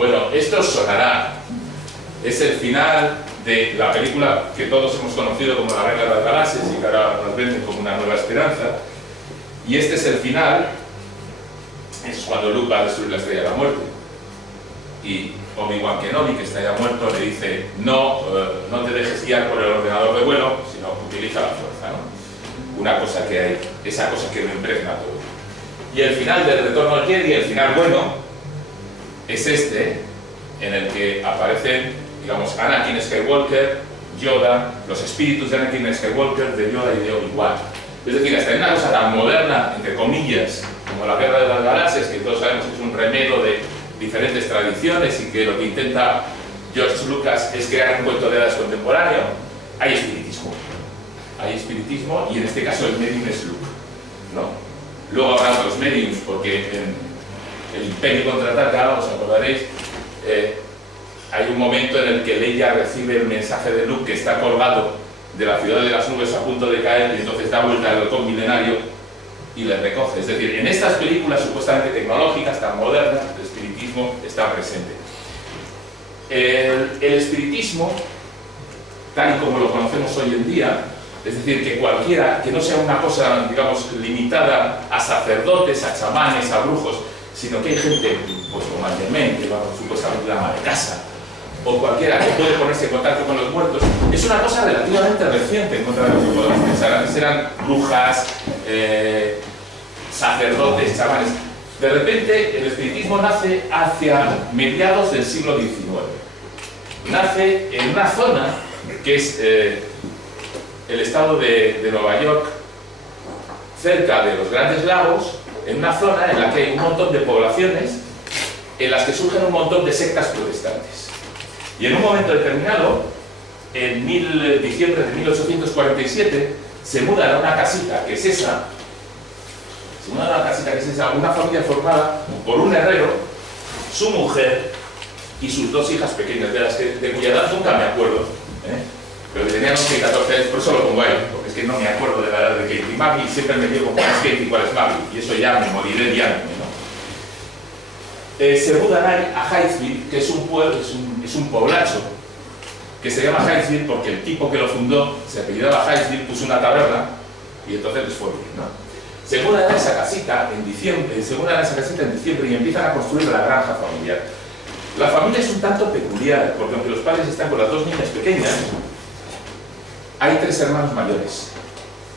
Bueno, esto os sonará. Es el final de la película que todos hemos conocido como La Guerra de las Galaxias y que ahora nos venden como Una Nueva Esperanza. Y este es el final. Es cuando Luke va a destruir la Estrella de la Muerte. Y Obi-Wan Kenobi, que está ya muerto, le dice: no te dejes guiar por el ordenador de vuelo, sino utiliza la fuerza, ¿no? Una cosa que hay, esa cosa que lo impregna todo. Y el final del Retorno al Jedi, el final bueno, es este, en el que aparecen, digamos, Anakin Skywalker, Yoda, los espíritus de Anakin Skywalker, de Yoda y de Obi-Wan. Es decir, hasta en una cosa tan moderna, entre comillas, como La Guerra de las Galaxias, que todos sabemos que es un remedo de diferentes tradiciones y que lo que intenta George Lucas es crear un cuento de hadas contemporáneo, hay espiritismo. Hay espiritismo y en este caso el medium es Luke, ¿no? Luego habrá otros mediums, porque en el Imperio Contraataca, os acordaréis, hay un momento en el que Leia recibe el mensaje de Luke que está colgado de la ciudad de las nubes a punto de caer y entonces da vuelta al halcón milenario y le recoge. Es decir, en estas películas supuestamente tecnológicas, tan modernas, el espiritismo está presente. El espiritismo, tal y como lo conocemos hoy en día, es decir, que cualquiera, que no sea una cosa, digamos, limitada a sacerdotes, a chamanes, a brujos, sino que hay gente, pues como Germain, que va supuestamente la ama de casa, o cualquiera que puede ponerse en contacto con los muertos, es una cosa relativamente reciente en contra de lo que podemos pensar. Antes eran brujas, sacerdotes, chamanes. De repente, el espiritismo nace hacia mediados del siglo XIX. Nace en una zona que es el estado de Nueva York, cerca de los Grandes Lagos, en una zona en la que hay un montón de poblaciones en las que surgen un montón de sectas protestantes. Y en un momento determinado, en diciembre de 1847, se mudan a una casita que es esa, una familia formada por un herrero, su mujer y sus dos hijas pequeñas, de cuya edad nunca me acuerdo, pero que tenían 11 y 14 años, por eso lo pongo ahí, porque es que no me acuerdo de la edad de Kate y Maggie, siempre me digo cuál es Kate y cuál es Maggie, y eso ya me moriré guiándome, ¿no? Se mudan ahí a Hydesville, que es un pueblo, es un poblacho, que se llama Hydesville porque el tipo que lo fundó se apellidaba Hydesville, puso una taberna, y entonces les fue bien, ¿no? Se mudan a esa casita en diciembre, y empiezan a construir la granja familiar. La familia es un tanto peculiar, porque aunque los padres están con las dos niñas pequeñas, hay 3 hermanos mayores,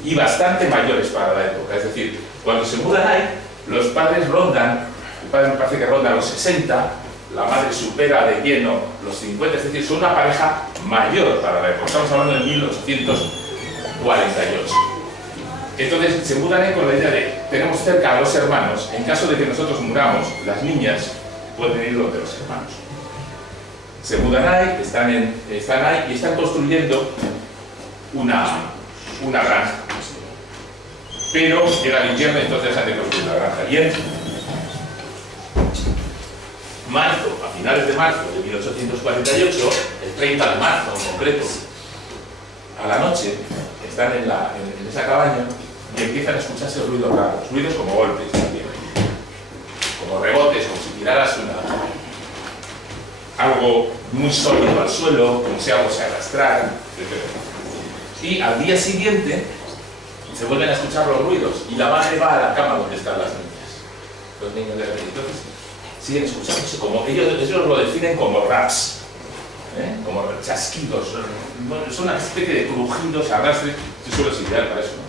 y bastante mayores para la época. Es decir, cuando se mudan ahí, los padres rondan, el padre me parece que ronda los 60, la madre supera de lleno los 50, es decir, son una pareja mayor para la época. Estamos hablando de 1848. Entonces se mudan ahí con la idea de, tenemos cerca a los hermanos, en caso de que nosotros muramos, las niñas pueden ir donde los hermanos. Se mudan ahí, están ahí y están construyendo una granja. Pero era el invierno, entonces dejan de construir la granja. Y en marzo, a finales de marzo de 1848, el 30 de marzo en concreto, a la noche, están en esa cabaña y empiezan a escucharse ruidos raros, ruidos como golpes también, como rebotes, como si tiraras algo muy sólido al suelo, como si algo se arrastrara, etc. Y al día siguiente se vuelven a escuchar los ruidos y la madre va a la cama donde están las niñas. Los niños de repente, entonces siguen escuchándose como ellos lo definen como raps, como chasquidos, es una especie de crujidos, arrastres. Eso suele ser ideal para eso, ¿no?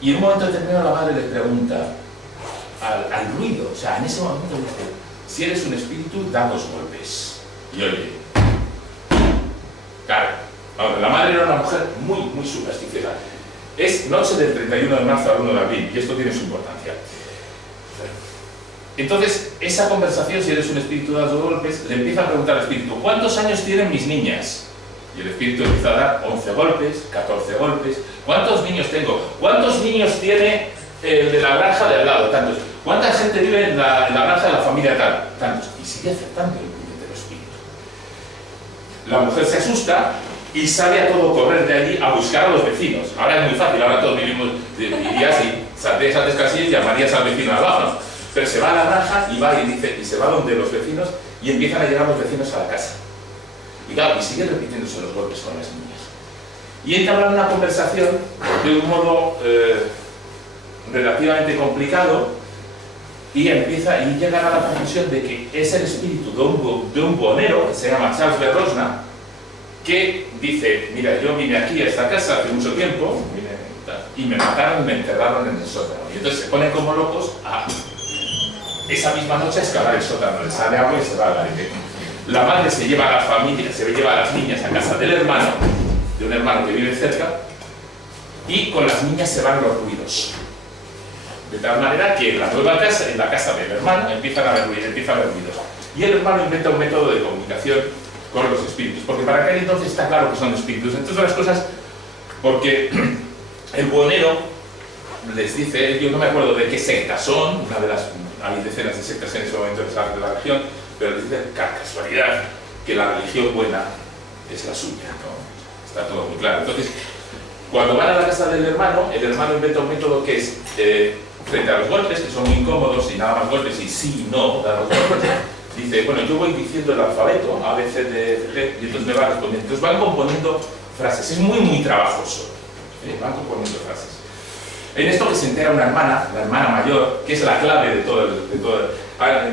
Y en un momento determinado la madre le pregunta al ruido, o sea, en ese momento le dice: si eres un espíritu, da 2 golpes. Y oye, claro, la madre era una mujer muy supersticiosa. Es noche del 31 de marzo al 1 de abril, y esto tiene su importancia. Entonces, esa conversación, si eres un espíritu, da 2 golpes, le empieza a preguntar al espíritu: ¿cuántos años tienen mis niñas? Y el espíritu empieza a dar 11 golpes, 14 golpes. ¿Cuántos niños tengo? ¿Cuántos niños tiene el de la granja de al lado? Tantos. ¿Cuánta gente vive en la granja de la familia tal? Tantos. Y sigue acertando el puñetero espíritu. La mujer se asusta y sale a todo correr de allí a buscar a los vecinos. Ahora es muy fácil, ahora todos vivimos, dirías, y saldrías al descansillo y llamarías al vecino al abajo. Pero se va a la granja y va y dice, y se va donde los vecinos y empiezan a llegar los vecinos a la casa. Y claro, y siguen repitiéndose los golpes con las niñas. Y entablan una conversación de un modo relativamente complicado y llegan a la conclusión de que es el espíritu de un buhonero que se llama Charles de Rosna, que dice, mira, yo vine aquí a esta casa hace mucho tiempo y me mataron y me enterraron en el sótano. Y entonces se ponen como locos a esa misma noche a excavar el sótano, le sale agua y se va al garete. La madre se lleva a la familia, se lleva a las niñas a casa del hermano, de un hermano que vive cerca, y con las niñas se van los ruidos. De tal manera que en la nueva casa, en la casa del hermano, empiezan a haber ruidos. Y el hermano inventa un método de comunicación con los espíritus, porque para aquel entonces está claro que son espíritus. Entre otras cosas, porque el buhonero les dice, yo no me acuerdo de qué secta son, hay decenas de sectas en ese momento de la región, pero les dice, casualidad, que la religión buena es la suya, ¿no? Está todo muy claro. Entonces, cuando van a la casa del hermano, el hermano inventa un método que es, frente a los golpes, que son muy incómodos, y nada más golpes, y sí y no, dar los golpes, dice, bueno, yo voy diciendo el alfabeto, A, B, C, D, G, y entonces me va respondiendo. Entonces van componiendo frases, es muy, muy trabajoso, van componiendo frases. En esto que se entera una hermana, la hermana mayor, que es la clave de todo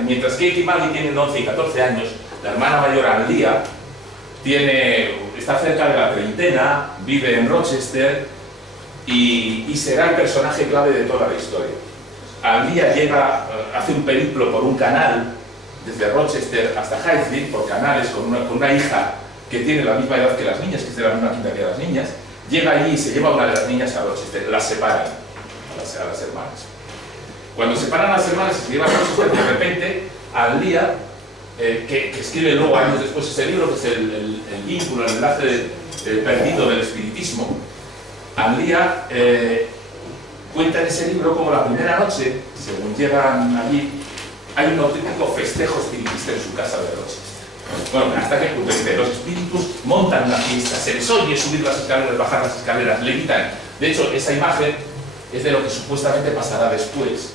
mientras Kate y Maggie tienen 11 y 14 años, la hermana mayor, Anlia, está cerca de la treintena, vive en Rochester y será el personaje clave de toda la historia. Anlia hace un periplo por un canal desde Rochester hasta Highfield, por canales, con una hija que tiene la misma edad que las niñas, que es de la misma quinta que las niñas. Llega allí y se lleva a una de las niñas a Rochester, las separan a las hermanas. Cuando separan a las hermanas y se llevan a Rochester, de repente, Anlia, que escribe luego años después ese libro, que es el vínculo, el enlace perdido del espiritismo, Anlia cuenta en ese libro como la primera noche, según llegan allí, hay un auténtico festejo espiritista en su casa de Rochester. Bueno, hasta que punto dice, los espíritus montan una fiesta, se les oye subir las escaleras, bajar las escaleras, levitan. De hecho, esa imagen es de lo que supuestamente pasará después.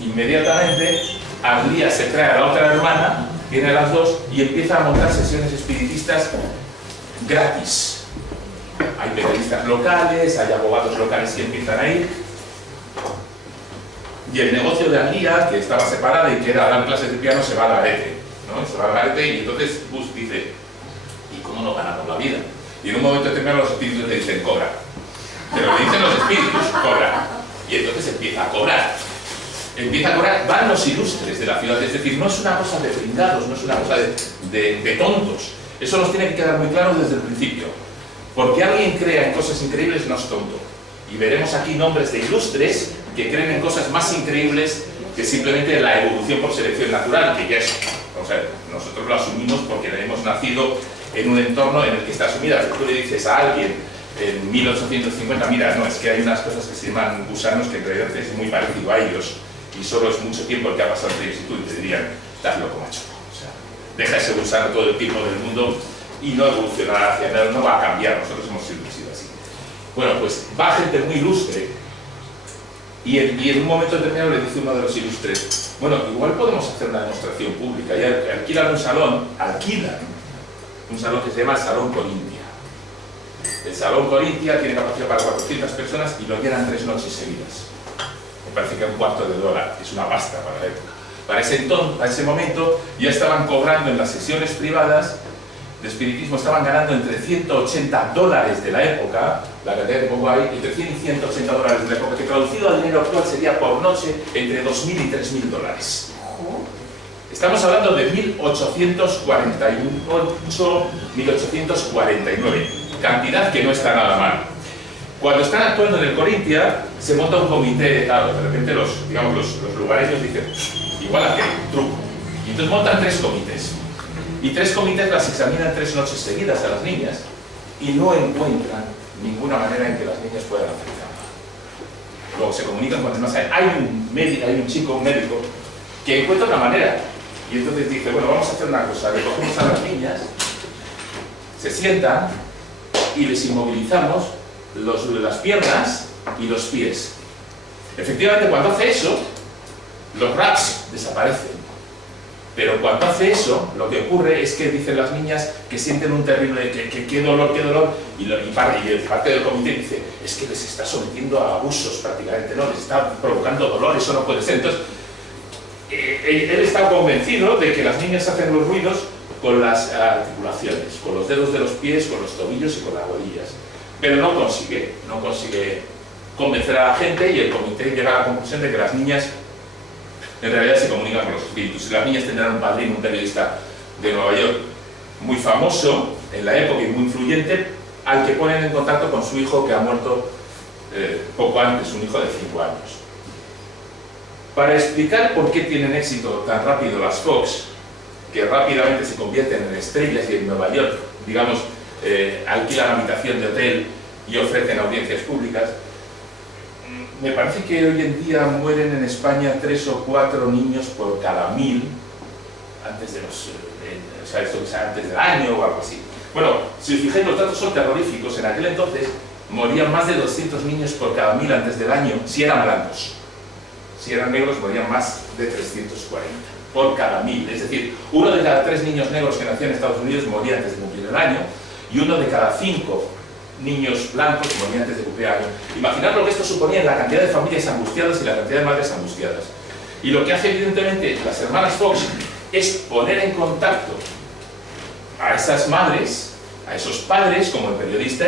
Inmediatamente, Anlia se trae a la otra hermana, tiene las dos, y empieza a montar sesiones espiritistas gratis. Hay periodistas locales, hay abogados locales que empiezan a ir. Y el negocio de Anlia, que estaba separada y que era dar clases de piano, se va al garete, ¿no? Se va al garete y entonces Bush dice, ¿y cómo no ganamos la vida? Y en un momento determinado los espíritus le dicen, cobra. Pero le dicen los espíritus, cobra. Y entonces empieza a cobrar. Van los ilustres de la ciudad, es decir, no es una cosa de pringados, no es una cosa de tontos. Eso nos tiene que quedar muy claro desde el principio. Porque alguien crea en cosas increíbles no es tonto. Y veremos aquí nombres de ilustres que creen en cosas más increíbles que simplemente la evolución por selección natural, que ya es, o sea, nosotros lo asumimos porque hemos nacido en un entorno en el que está asumida. Si tú le dices a alguien en 1850, mira, no, es que hay unas cosas que se llaman gusanos que en realidad es muy parecido a ellos y solo es mucho tiempo el que ha pasado entre ellos y tú, y te dirían, estás loco, macho. O sea, deja ese gusano todo el tiempo del mundo y no evolucionará hacia nada, no va a cambiar, nosotros hemos sido así. Bueno, pues va gente muy ilustre y en un momento determinado le dice uno de los ilustres, bueno, igual podemos hacer una demostración pública, y alquilan un salón que se llama el Salón Corintia. El Salón Corintia tiene capacidad para 400 personas y lo llenan 3 noches seguidas. Me parece que $1/4, es una pasta para la época. Para ese momento ya estaban cobrando en las sesiones privadas de espiritismo, estaban ganando entre $180 de la época, la cantidad de poco hay, entre $100 y $180 de la época, que traducido al dinero actual sería por noche entre $2.000 y $3.000. Estamos hablando de 1848, 1849, cantidad que no está nada mal. Cuando están actuando en el Corintia, se monta un comité, claro, de repente los lugareños dicen, igual aquí hay un truco. Y entonces montan 3 comités. Y 3 comités las examinan 3 noches seguidas a las niñas y no encuentran ninguna manera en que las niñas puedan hacer nada. Luego se comunican con demás. Hay un chico, un médico, que encuentra una manera. Y entonces dice, bueno, vamos a hacer una cosa, le cogemos a las niñas, se sientan y les inmovilizamos las piernas y los pies. Efectivamente, cuando hace eso, Los raps desaparecen. Pero cuando hace eso, lo que ocurre es que dicen las niñas que sienten un terrible, qué dolor, y parte del comité dice, es que les está sometiendo a abusos prácticamente, ¿no? Les está provocando dolor, eso no puede ser. Entonces, él está convencido de que las niñas hacen los ruidos con las articulaciones, con los dedos de los pies, con los tobillos y con las rodillas. Pero no consigue convencer a la gente, y el comité llega a la conclusión de que las niñas en realidad se comunican con los espíritus. Las niñas tendrán un padrino, un periodista de Nueva York muy famoso en la época y muy influyente, al que ponen en contacto con su hijo que ha muerto poco antes, un hijo de 5 años. Para explicar por qué tienen éxito tan rápido las Fox, que rápidamente se convierten en estrellas y en Nueva York, digamos, alquilan habitación de hotel y ofrecen audiencias públicas, me parece que hoy en día mueren en España 3 o 4 niños por cada 1000 antes antes del año o algo así. Bueno, si os fijáis, los datos son terroríficos. En aquel entonces morían más de 200 niños por cada 1000 antes del año, si eran blancos. Si eran negros, morían más de 340 por cada 1000. Es decir, 1 de cada 3 niños negros que nacían en Estados Unidos moría antes de cumplir el año, y 1 de cada 5 niños blancos morían antes de cumplir el año. Imaginad lo que esto suponía en la cantidad de familias angustiadas y la cantidad de madres angustiadas. Y lo que hace evidentemente las hermanas Fox es poner en contacto a esas madres, a esos padres, como el periodista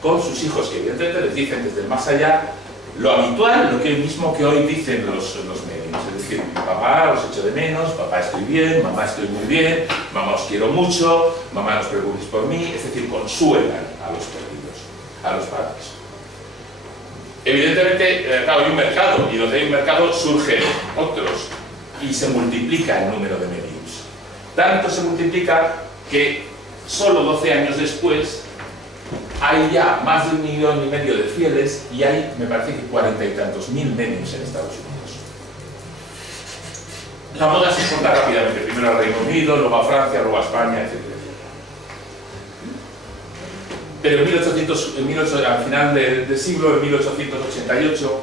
con sus hijos, que evidentemente les dicen desde el más allá lo habitual, lo que mismo que hoy dicen los medios. Es decir, papá, os echo de menos, papá, estoy bien, mamá, estoy muy bien, mamá, os quiero mucho, mamá, no os preocupéis por mí. Es decir, consuelan a los perdidos, a los padres. Evidentemente, claro, hay un mercado, y donde hay un mercado surgen otros, y se multiplica el número de mediums. Tanto se multiplica que solo 12 años después hay ya más de 1,5 millones de fieles, y hay, me parece que 40 y tantos mil mediums en Estados Unidos. La moda se exporta rápidamente, primero al Reino Unido, luego a Francia, luego a España, etc. Pero al final del siglo, en 1888,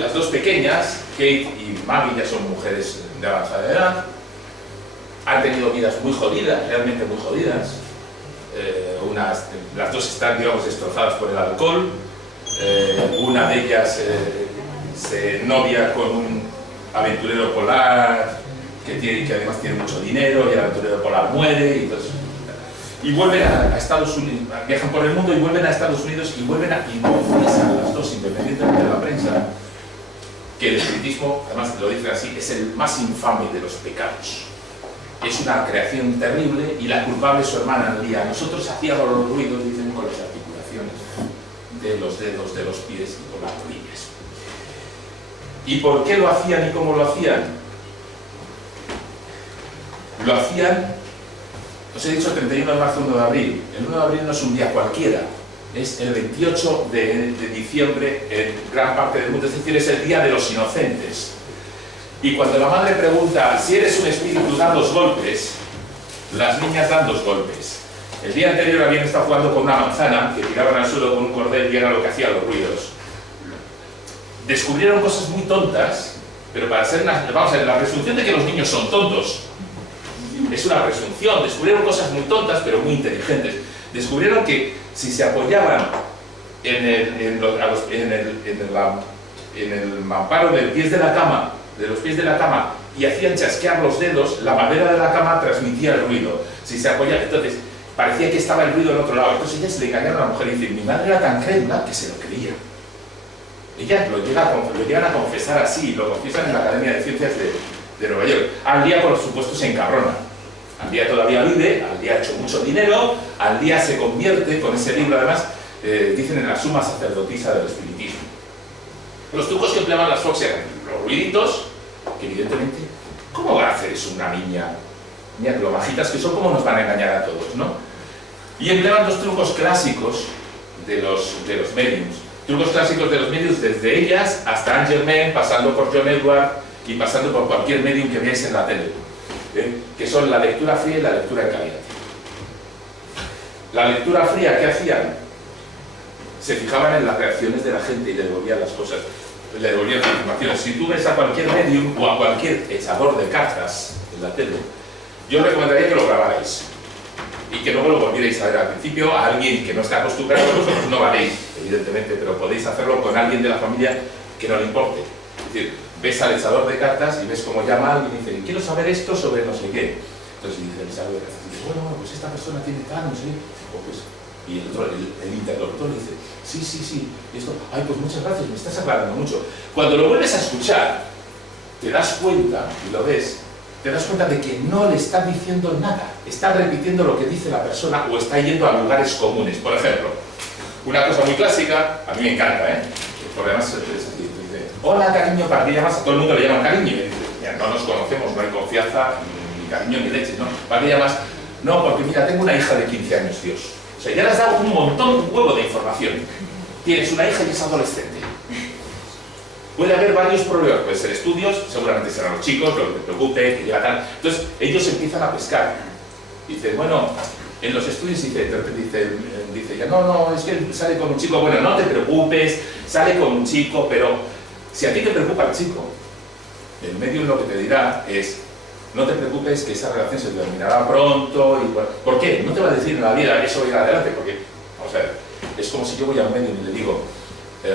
las dos pequeñas, Kate y Maggie, ya son mujeres de avanzada edad, han tenido vidas muy jodidas, realmente muy jodidas. Las dos están, digamos, destrozadas por el alcohol. Una de ellas se novia con un aventurero polar que además tiene mucho dinero, y el aventurero polar muere, y vuelven a Estados Unidos, viajan por el mundo y vuelven a Estados Unidos, y confiesan las dos, independientemente de la prensa, que el espiritismo, además lo dicen así, es el más infame de los pecados. Es una creación terrible, y la culpable es su hermana Lía. Nosotros hacíamos los ruidos, dicen, con las articulaciones de los dedos de los pies y con las rodillas. ¿Y por qué lo hacían y cómo lo hacían? Lo hacían, os he dicho, 31 de marzo, 1 de abril. El 1 de abril no es un día cualquiera, es el 28 de diciembre en gran parte del mundo, es decir, es el Día de los Inocentes. Y cuando la madre pregunta si eres un espíritu, dan 2 golpes, las niñas dan 2 golpes. El día anterior habían estado jugando con una manzana que tiraban al suelo con un cordel, y era lo que hacía los ruidos. Descubrieron cosas muy tontas, pero para ser vamos a ver, la presunción de que los niños son tontos es una presunción. Descubrieron cosas muy tontas, pero muy inteligentes. Descubrieron que si se apoyaban en el mamparo de los pies de la cama, y hacían chasquear los dedos, la madera de la cama transmitía el ruido. Si se apoyaban, entonces parecía que estaba el ruido en otro lado. Entonces ellas le engañaron a la mujer y dicen, mi madre era tan crédula que se lo creía. Ellas lo llegan a confesar así, lo confiesan en la Academia de Ciencias de Nueva York. Al-Día, por supuesto, se encabrona. Al-Día todavía vive, Al-Día ha hecho mucho dinero, Al-Día se convierte, con ese libro además, dicen, en la suma sacerdotisa del espiritismo. Los trucos que empleaban las Fox eran los ruiditos, que evidentemente, ¿cómo va a hacer eso una niña? Mira, lo bajitas que son, ¿cómo nos van a engañar a todos, no? Y empleaban los trucos clásicos de los mediums. Trucos clásicos de los mediums, desde ellas hasta Anne Germain, pasando por John Edward y pasando por cualquier medium que veáis en la tele, que son la lectura fría y la lectura en caliente. La lectura fría, ¿qué hacían? Se fijaban en las reacciones de la gente y le devolvían las cosas. le devolvían la información. Si tú ves a cualquier medium o a cualquier echador de cartas en la tele, yo os recomendaría que lo grabarais y que luego lo volvierais a ver. Al principio, a alguien que no está acostumbrado, vosotros no valéis, evidentemente, pero podéis hacerlo con alguien de la familia que no le importe. Es decir, ves al echador de cartas y ves cómo llama a alguien y dice, quiero saber esto sobre no sé qué. Entonces dice el echador de cartas, dice, bueno, pues esta persona tiene tal, no sé qué. Pues, y el otro, el interlocutor le dice, sí, sí, sí, y esto, ay, pues muchas gracias, me estás aclarando mucho. Cuando lo vuelves a escuchar, te das cuenta, y lo ves, te das cuenta de que no le está diciendo nada, está repitiendo lo que dice la persona o está yendo a lugares comunes. Por ejemplo, una cosa muy clásica, a mí me encanta, porque además es así, dice, hola cariño, ¿para qué llamas? A todo el mundo le llaman cariño, y dice, mira, no nos conocemos, no hay confianza, ni cariño ni leche, ¿no? ¿Para qué llamas? No, porque mira, tengo una hija de 15 años, Dios. O sea, ya le has dado un montón, un huevo de información. Tienes una hija y es adolescente. Puede haber varios problemas, puede ser estudios, seguramente serán los chicos, lo que te preocupe, que llega tal. Entonces, ellos empiezan a pescar. Dicen, bueno, en los estudios dice ya, no, es que él sale con un chico, bueno, no te preocupes, sale con un chico, pero si a ti te preocupa el chico, el medio lo que te dirá es, no te preocupes que esa relación se terminará pronto. Y, bueno, ¿por qué? No te va a decir en la vida eso va a ir adelante, porque, vamos a ver, es como si yo voy a un medio y le digo,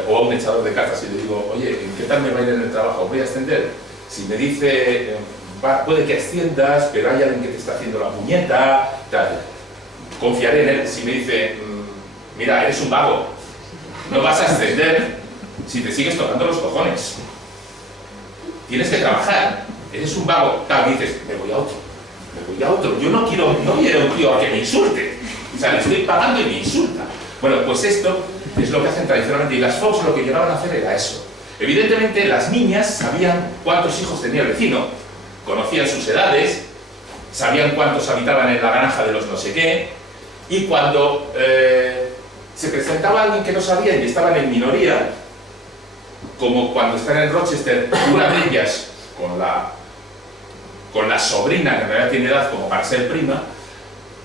o a un echador de cartas y le digo, oye, ¿qué tal me va a ir en el trabajo? ¿Voy a ascender? Si me dice, puede que asciendas, pero hay alguien que te está haciendo la puñeta, tal. Confiaré en él. Si me dice, mira, eres un vago, no vas a ascender si te sigues tocando los cojones. Tienes que trabajar. Eres un vago, tal, dices, me voy a otro. Yo no quiero un tío a que me insulte. O sea, le estoy pagando y me insulta. Bueno, pues esto es lo que hacen tradicionalmente, y las Fox lo que llegaban a hacer era eso. Evidentemente, las niñas sabían cuántos hijos tenía el vecino, conocían sus edades, sabían cuántos habitaban en la granja de los no sé qué, y cuando se presentaba alguien que no sabía y estaban en minoría, como cuando están en Rochester, una de ellas con la sobrina, que en realidad tiene edad como para ser prima,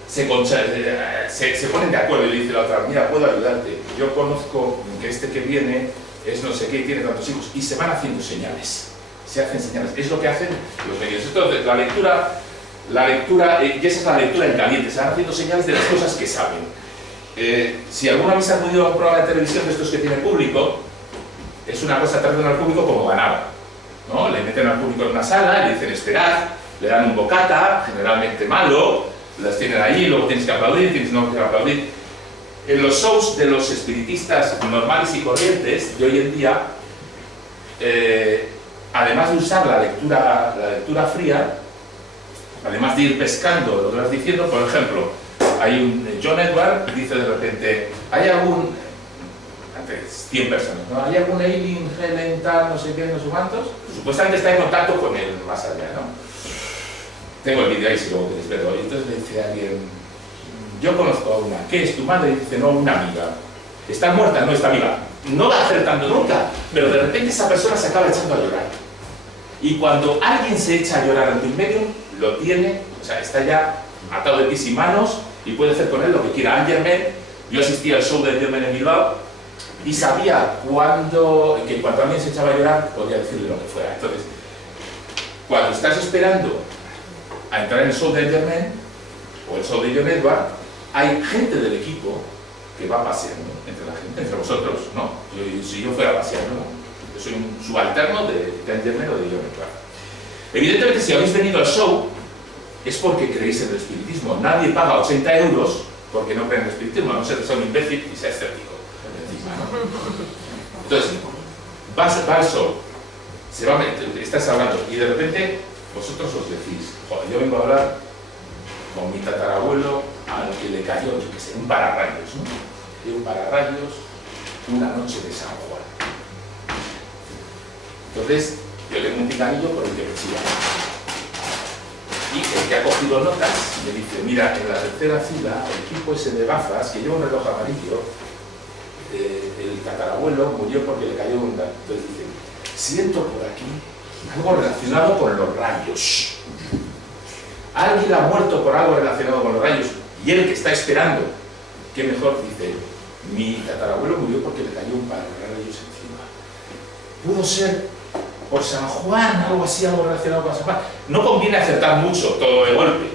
se ponen de acuerdo y le dice la otra, mira, puedo ayudarte, yo conozco que este que viene es no sé qué y tiene tantos hijos, y se van haciendo señales, se hacen señales, es lo que hacen los medios. Entonces, la lectura, y esa es la lectura en caliente, se van haciendo señales de las cosas que saben. Si alguna vez ha acudido a un programa de televisión de estos que tiene público, es una cosa, tratan al público como ganaba, ¿no? Le meten al público en una sala, le dicen esperad, le dan un bocata, generalmente malo, las tienen ahí, luego tienes que aplaudir, tienes no que aplaudir. En los shows de los espiritistas normales y corrientes de hoy en día, además de usar la lectura fría, además de ir pescando lo que vas diciendo, por ejemplo, hay un John Edward dice de repente, hay algún, ante 100 personas, ¿no? ¿Hay algún alien, Helen, tal, no sé qué, no sé cuántos? Supuestamente está en contacto con el más allá, ¿no? Tengo el vídeo ahí si luego queréis verlo. Y entonces le dice a alguien, yo conozco a una, ¿qué es tu madre? Y dice, no, una amiga. ¿Está muerta? No, está viva. No va acertando nunca, pero de repente esa persona se acaba echando a llorar. Y cuando alguien se echa a llorar ante un medium, lo tiene, o sea, está ya atado de pies y manos y puede hacer con él lo que quiera. Angerman, yo asistí al show de Angerman en Bilbao y sabía que cuando alguien se echaba a llorar, podía decirle lo que fuera. Entonces, cuando estás esperando a entrar en el show de Angerman o el show de John Edward, hay gente del equipo que va paseando entre la gente, entre vosotros, ¿no? Si yo fuera paseando, ¿no? Yo soy un subalterno de Angerman o de John Edward. Evidentemente, si habéis venido al show, es porque creéis en el espiritismo. Nadie paga 80 euros porque no cree en el espiritismo, a no ser que sea un imbécil y sea escéptico. Entonces, va al show, estás hablando y de repente vosotros os decís, joder, yo vengo a hablar con mi tatarabuelo al que le cayó, yo qué sé, un pararrayos, ¿no? Y un pararrayos, una noche de San Juan. Entonces, yo tengo un picanillo por el que me siga. Y el que ha cogido notas me dice, mira, en la tercera fila, el tipo ese de gafas, que lleva un reloj amarillo, el tatarabuelo murió porque le cayó un... Entonces dice, siento por aquí algo relacionado con los rayos. Alguien ha muerto por algo relacionado con los rayos. Y él que está esperando, ¿qué mejor? Dice, mi tatarabuelo murió porque le cayó un par de rayos encima. pudo ser por San Juan, algo así, algo relacionado con San Juan. No conviene acertar mucho todo de golpe.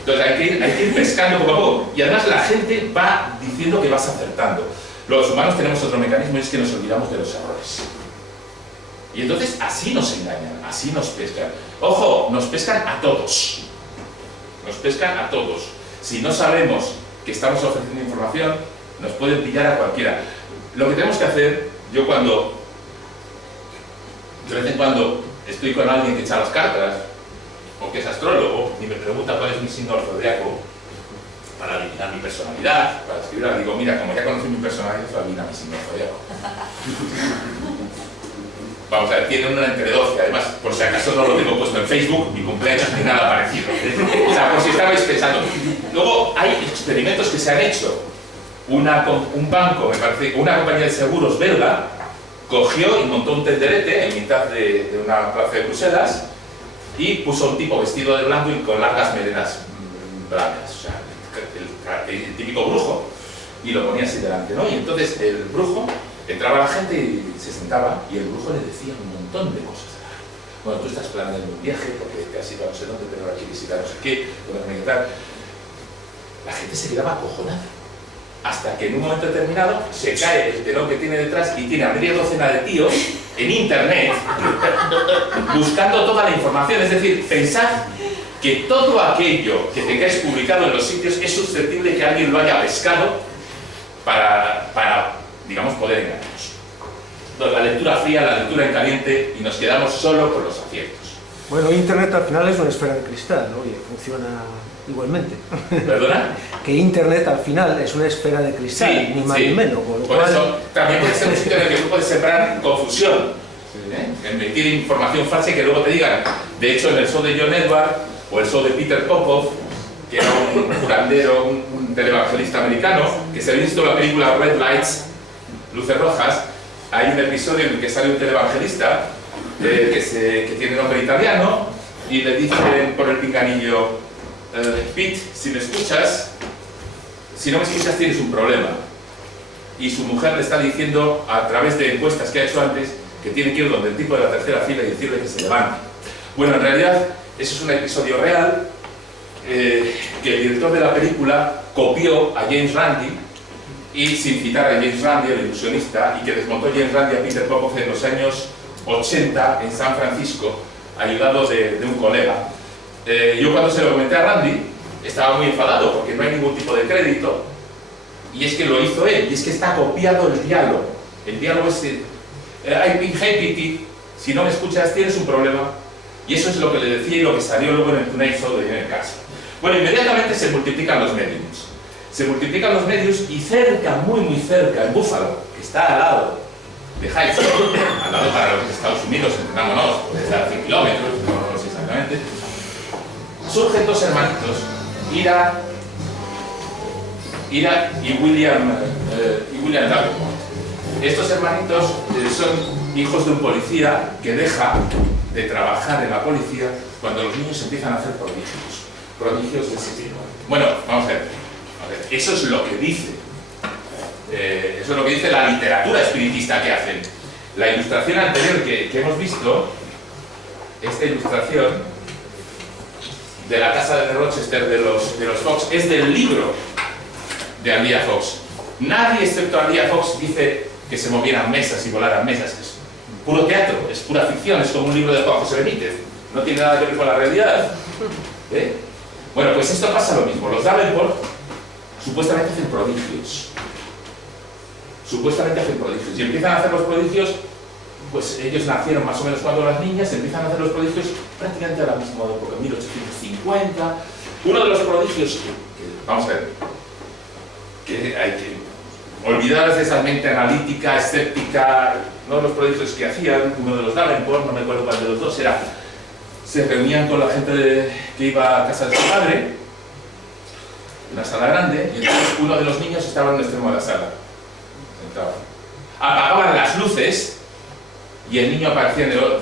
Entonces hay que ir pescando poco a poco. Y además la gente va diciendo que vas acertando. Los humanos tenemos otro mecanismo y es que nos olvidamos de los errores. Y entonces así nos engañan, así nos pescan. Ojo, nos pescan a todos. Nos pescan a todos. Si no sabemos que estamos ofreciendo información, nos pueden pillar a cualquiera. Lo que tenemos que hacer, yo de vez en cuando estoy con alguien que echa las cartas, o que es astrólogo, y me pregunta cuál es mi signo zodiaco, para adivinar mi personalidad, para escribirla, digo, mira, como ya conocí mi personalidad, adivina mi signo zodiaco. Vamos a ver, tiene una entre 12, además, por si acaso no lo tengo puesto en Facebook, mi cumpleaños ni nada parecido. O sea, por si estabais pensando. Luego hay experimentos que se han hecho. Un banco, me parece, una compañía de seguros belga, cogió y montó un tenderete en mitad de una plaza de Bruselas y puso a un tipo vestido de blanco y con largas melenas blancas, o sea, el típico brujo, y lo ponía así delante, ¿no? Y entonces el brujo entraba la gente y se sentaba y el brujo le decía un montón de cosas. Bueno, tú estás planeando un viaje porque te has ido a no sé dónde, pero ahora quieres ir a no sé qué, tal. La gente se quedaba acojonada. Hasta que en un momento determinado se cae el telón que tiene detrás y tiene a media docena de tíos en internet buscando toda la información. Es decir, pensad que todo aquello que tengáis publicado en los sitios es susceptible de que alguien lo haya pescado para digamos, poder engañarnos. Entonces, la lectura fría, la lectura en caliente, y nos quedamos solo con los aciertos. Bueno, Internet al final es una esfera de cristal, ¿no? Y funciona igualmente. ¿Perdona? Que Internet al final es una esfera de cristal, sí, ni más ni menos. Por eso también puede ser un sitio en el que tú puedes sembrar confusión, emitir información falsa y que luego te digan. De hecho, en el show de John Edward o el show de Peter Popoff, que era un curandero, un televangelista americano, que se ha visto la película Red Lights, Luces Rojas, hay un episodio en el que sale un televangelista que tiene nombre italiano y le dicen por el pinganillo, Pete, si me escuchas, si no me escuchas tienes un problema. Y su mujer le está diciendo, a través de encuestas que ha hecho antes, que tiene que ir donde el tipo de la tercera fila y decirle que se levante. Bueno, en realidad, eso es un episodio real que el director de la película copió a James Randi, y sin citar a James Randi, el ilusionista, y que desmontó James Randi a Peter Popoff en los años 80 en San Francisco, ayudado de un colega. Yo cuando se lo comenté a Randi, estaba muy enfadado porque no hay ningún tipo de crédito, y es que lo hizo él, y es que está copiado el diálogo. El diálogo es, hey Pete, si no me escuchas tienes un problema, y eso es lo que le decía y lo que salió luego en el Tonight Show de Johnny Carson. Bueno, inmediatamente se multiplican los mediums. Se multiplican los medios y cerca, muy muy cerca, en Buffalo, que está al lado de Heights, al lado para los Estados Unidos, entendámonos, puede estar a 100 kilómetros, no sé exactamente, surgen dos hermanitos, Ira y William Davenport. Estos hermanitos son hijos de un policía que deja de trabajar en la policía cuando los niños empiezan a hacer prodigios de ese tipo. Bueno, vamos a ver. Eso es lo que dice. Eso es lo que dice la literatura espiritista que hacen. La ilustración anterior que hemos visto, esta ilustración de la casa de Rochester de los Fox, es del libro de Alia Fox. Nadie excepto Alia Fox dice que se movieran mesas y volaran mesas. Es puro teatro, es pura ficción, es como un libro de Juan José Benítez. No tiene nada que ver con la realidad. Bueno, pues esto pasa lo mismo. Los Davenport supuestamente hacen prodigios. Supuestamente hacen prodigios. Y empiezan a hacer los prodigios, pues ellos nacieron más o menos cuando las niñas, empiezan a hacer los prodigios prácticamente a la misma época, 1850. Uno de los prodigios vamos a ver, que hay que olvidaros de esa mente analítica, escéptica, no los prodigios que hacían, uno de los Davenport, no me acuerdo cuál de los dos era, se reunían con la gente que iba a casa de su padre, una sala grande, y entonces uno de los niños estaba en un extremo de la sala, sentado. Apagaban las luces y el niño aparecía en el otro,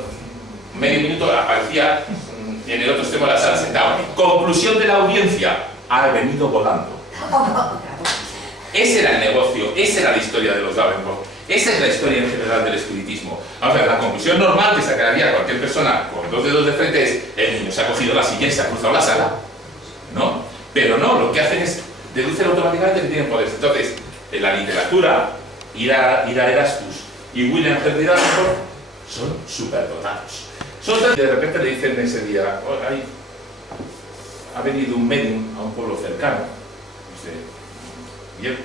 medio minuto aparecía en el otro extremo de la sala sentado. Conclusión de la audiencia, ha venido volando. Ese era el negocio, esa era la historia de los Davenport. Esa es la historia en general del espiritismo. Vamos a ver, la conclusión normal que sacaría cualquier persona con 2 dedos de frente es: el niño se ha cogido la silla y se ha cruzado la sala, ¿no? Pero no, lo que hacen es deducen automáticamente que tienen poderes. Entonces, en la literatura, Ira Erastus y William Henry Davenport son superdotados. De repente le dicen ese día: oh, ha venido un medium a un pueblo cercano. Y él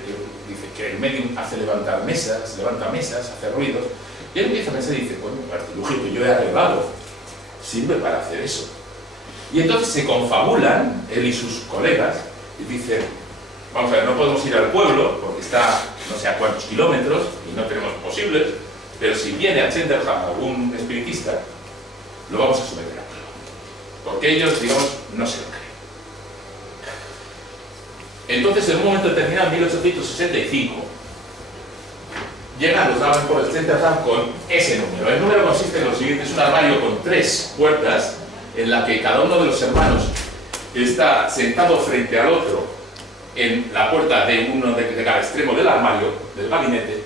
dice que el medium levanta mesas, hace ruidos. Y él empieza a pensar y dice: bueno, el artilugio que yo he arreglado sirve para hacer eso. Y entonces se confabulan, él y sus colegas, y dicen: vamos a ver, no podemos ir al pueblo porque está no sé a cuántos kilómetros y no tenemos posibles, pero si viene a Cheltenham algún espiritista, lo vamos a someter a prueba. Porque ellos, digamos, no se lo creen. Entonces, en un momento determinado, en 1865, llegan los Davenport por el Cheltenham con ese número. El número consiste en lo siguiente: es un armario con 3 puertas en la que cada uno de los hermanos está sentado frente al otro en la puerta de uno de cada extremo del armario, del gabinete,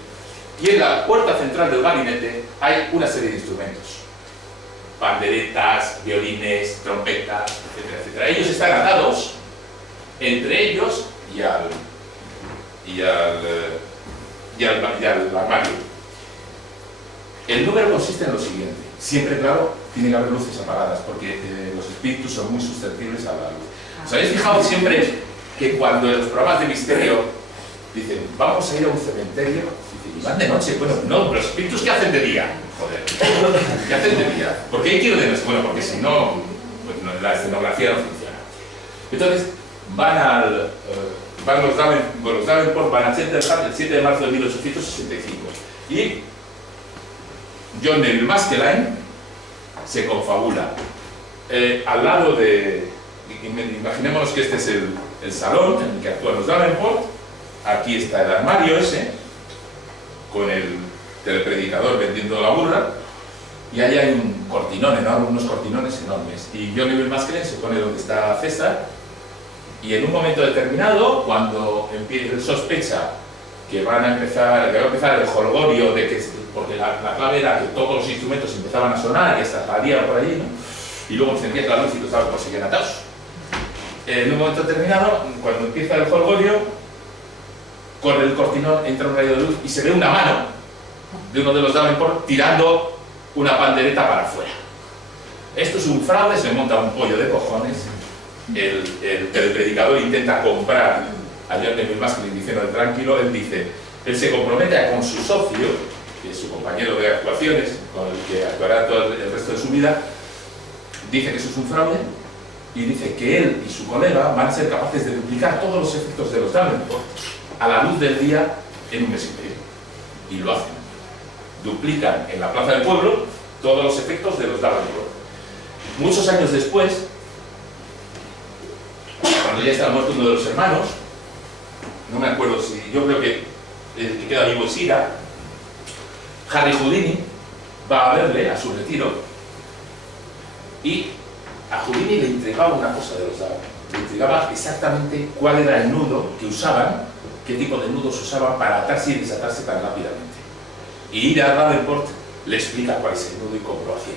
y en la puerta central del gabinete hay una serie de instrumentos: panderetas, violines, trompetas, etcétera, etcétera. Ellos están atados entre ellos y al armario. El número consiste en lo siguiente: siempre, claro, tiene que haber luces apagadas, porque los espíritus son muy susceptibles a la luz. ¿Os habéis fijado siempre que cuando en los programas de misterio dicen vamos a ir a un cementerio, dicen, y van de noche? Bueno, no, los espíritus ¿qué hacen de día? Joder, ¿qué hacen de día? ¿Por qué hay que ir de noche? Bueno, porque si no, pues no, la escenografía no funciona. Entonces, van los Davenport, van a Cheltenham el 7 de marzo de 1865. Y John Neville Maskelyne se confabula. Al lado de... Imaginémonos que este es el salón en el que actúan los Davenport. Aquí está el armario ese, con el telepredicador vendiendo la burra. Y ahí hay un cortinón enorme, unos cortinones enormes. Y John Neville Maskelyne se pone donde está César. Y en un momento determinado, cuando él sospecha que va a empezar el jolgorio, porque la clave era que todos los instrumentos empezaban a sonar y hasta salía por allí, ¿no? Y luego encendía la luz y los Davenport seguían atados. En un momento determinado, cuando empieza el jolgorio, con el cortinón entra un rayo de luz y se ve una mano de uno de los Davenport tirando una pandereta para afuera. Esto es un fraude, se monta un pollo de cojones. El predicador intenta comprar a John Neville Maskelyne diciendo tranquilo. Él se compromete con su socio, que es su compañero de actuaciones, con el que actuará todo el resto de su vida. Dice que eso es un fraude y dice que él y su colega van a ser capaces de duplicar todos los efectos de los Davenport a la luz del día en un mes y medio. Y lo hacen. Duplican en la plaza del pueblo todos los efectos de los Davenport. Muchos años después, cuando ya está muerto uno de los hermanos, no me acuerdo si, yo creo que el que queda vivo es Ira, Harry Houdini va a verle a su retiro y a Houdini le intrigaba una cosa de los Davenport. Le intrigaba exactamente cuál era el nudo que usaban, qué tipo de nudos usaban para atarse y desatarse tan rápidamente. Y Ira Davenport le explica cuál es el nudo y cómo lo hacían.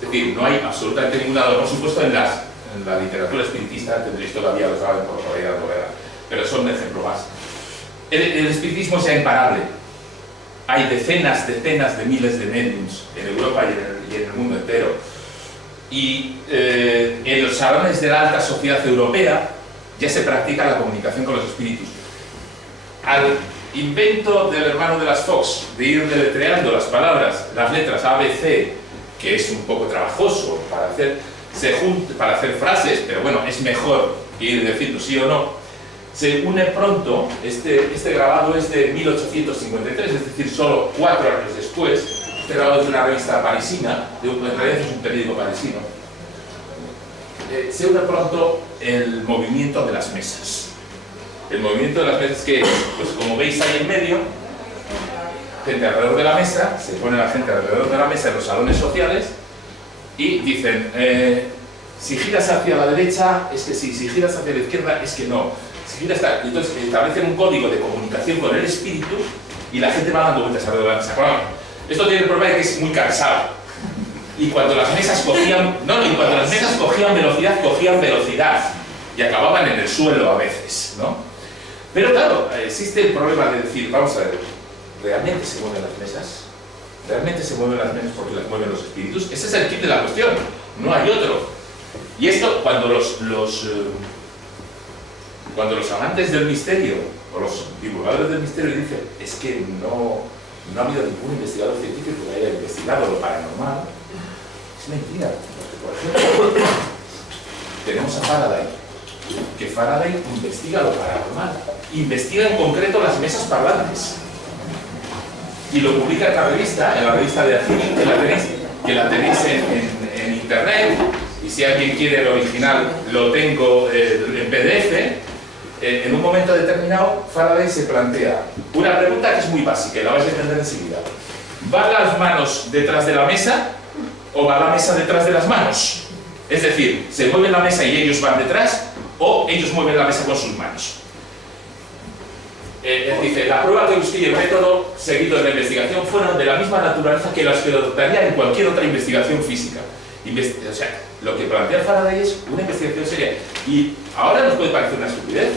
Es decir, no hay absolutamente ninguna duda. Por supuesto, en la literatura espiritista tendréis todavía los Davenport por ahí dando guerra, pero son un ejemplo más. El espiritismo es ya imparable. Hay decenas de miles de mediums en Europa y en el mundo entero. Y en los salones de la alta sociedad europea ya se practica la comunicación con los espíritus. Al invento del hermano de las Fox de ir deletreando las palabras, las letras A, B, C, que es un poco trabajoso para hacer frases, pero bueno, es mejor ir diciendo sí o no, se une pronto. Este grabado es de 1853, es decir, solo 4 años después. Este grabado es de una revista parisina, en realidad es un periódico parisino. Se une pronto el movimiento de las mesas. El movimiento de las mesas que, pues como veis ahí en medio, gente alrededor de la mesa, se pone la gente alrededor de la mesa en los salones sociales y dicen, si giras hacia la derecha es que sí, si giras hacia la izquierda es que no. Si giras, entonces establecen un código de comunicación con el espíritu y la gente va dando vueltas alrededor de la mesa. Bueno, esto tiene el problema de que es muy cansado. Y cuando las mesas cogían, cogían velocidad y acababan en el suelo a veces, ¿no? Pero claro, existe el problema de decir, vamos a ver, ¿realmente se mueven las mesas? ¿Realmente se mueven las mesas porque las mueven los espíritus? Ese es el kit de la cuestión, no hay otro. Y esto, cuando los amantes del misterio, o los divulgadores del misterio dicen, es que no ha habido ningún investigador científico que haya investigado lo paranormal, es mentira. Porque, por ejemplo, tenemos a Faraday, que Faraday investiga lo paranormal, investiga en concreto las mesas parlantes, y lo publica en la revista de Acini, que la tenéis en internet, y si alguien quiere el original lo tengo en PDF. En un momento determinado, Faraday se plantea una pregunta que es muy básica y la vais a entender enseguida. ¿Van las manos detrás de la mesa o va la mesa detrás de las manos? Es decir, ¿se mueve la mesa y ellos van detrás o ellos mueven la mesa con sus manos? Dice, la prueba que busqué y el método seguido en la investigación fueron de la misma naturaleza que las que adoptaría en cualquier otra investigación física. O sea, lo que plantea Faraday es una investigación seria. Y ahora nos puede parecer una estupidez,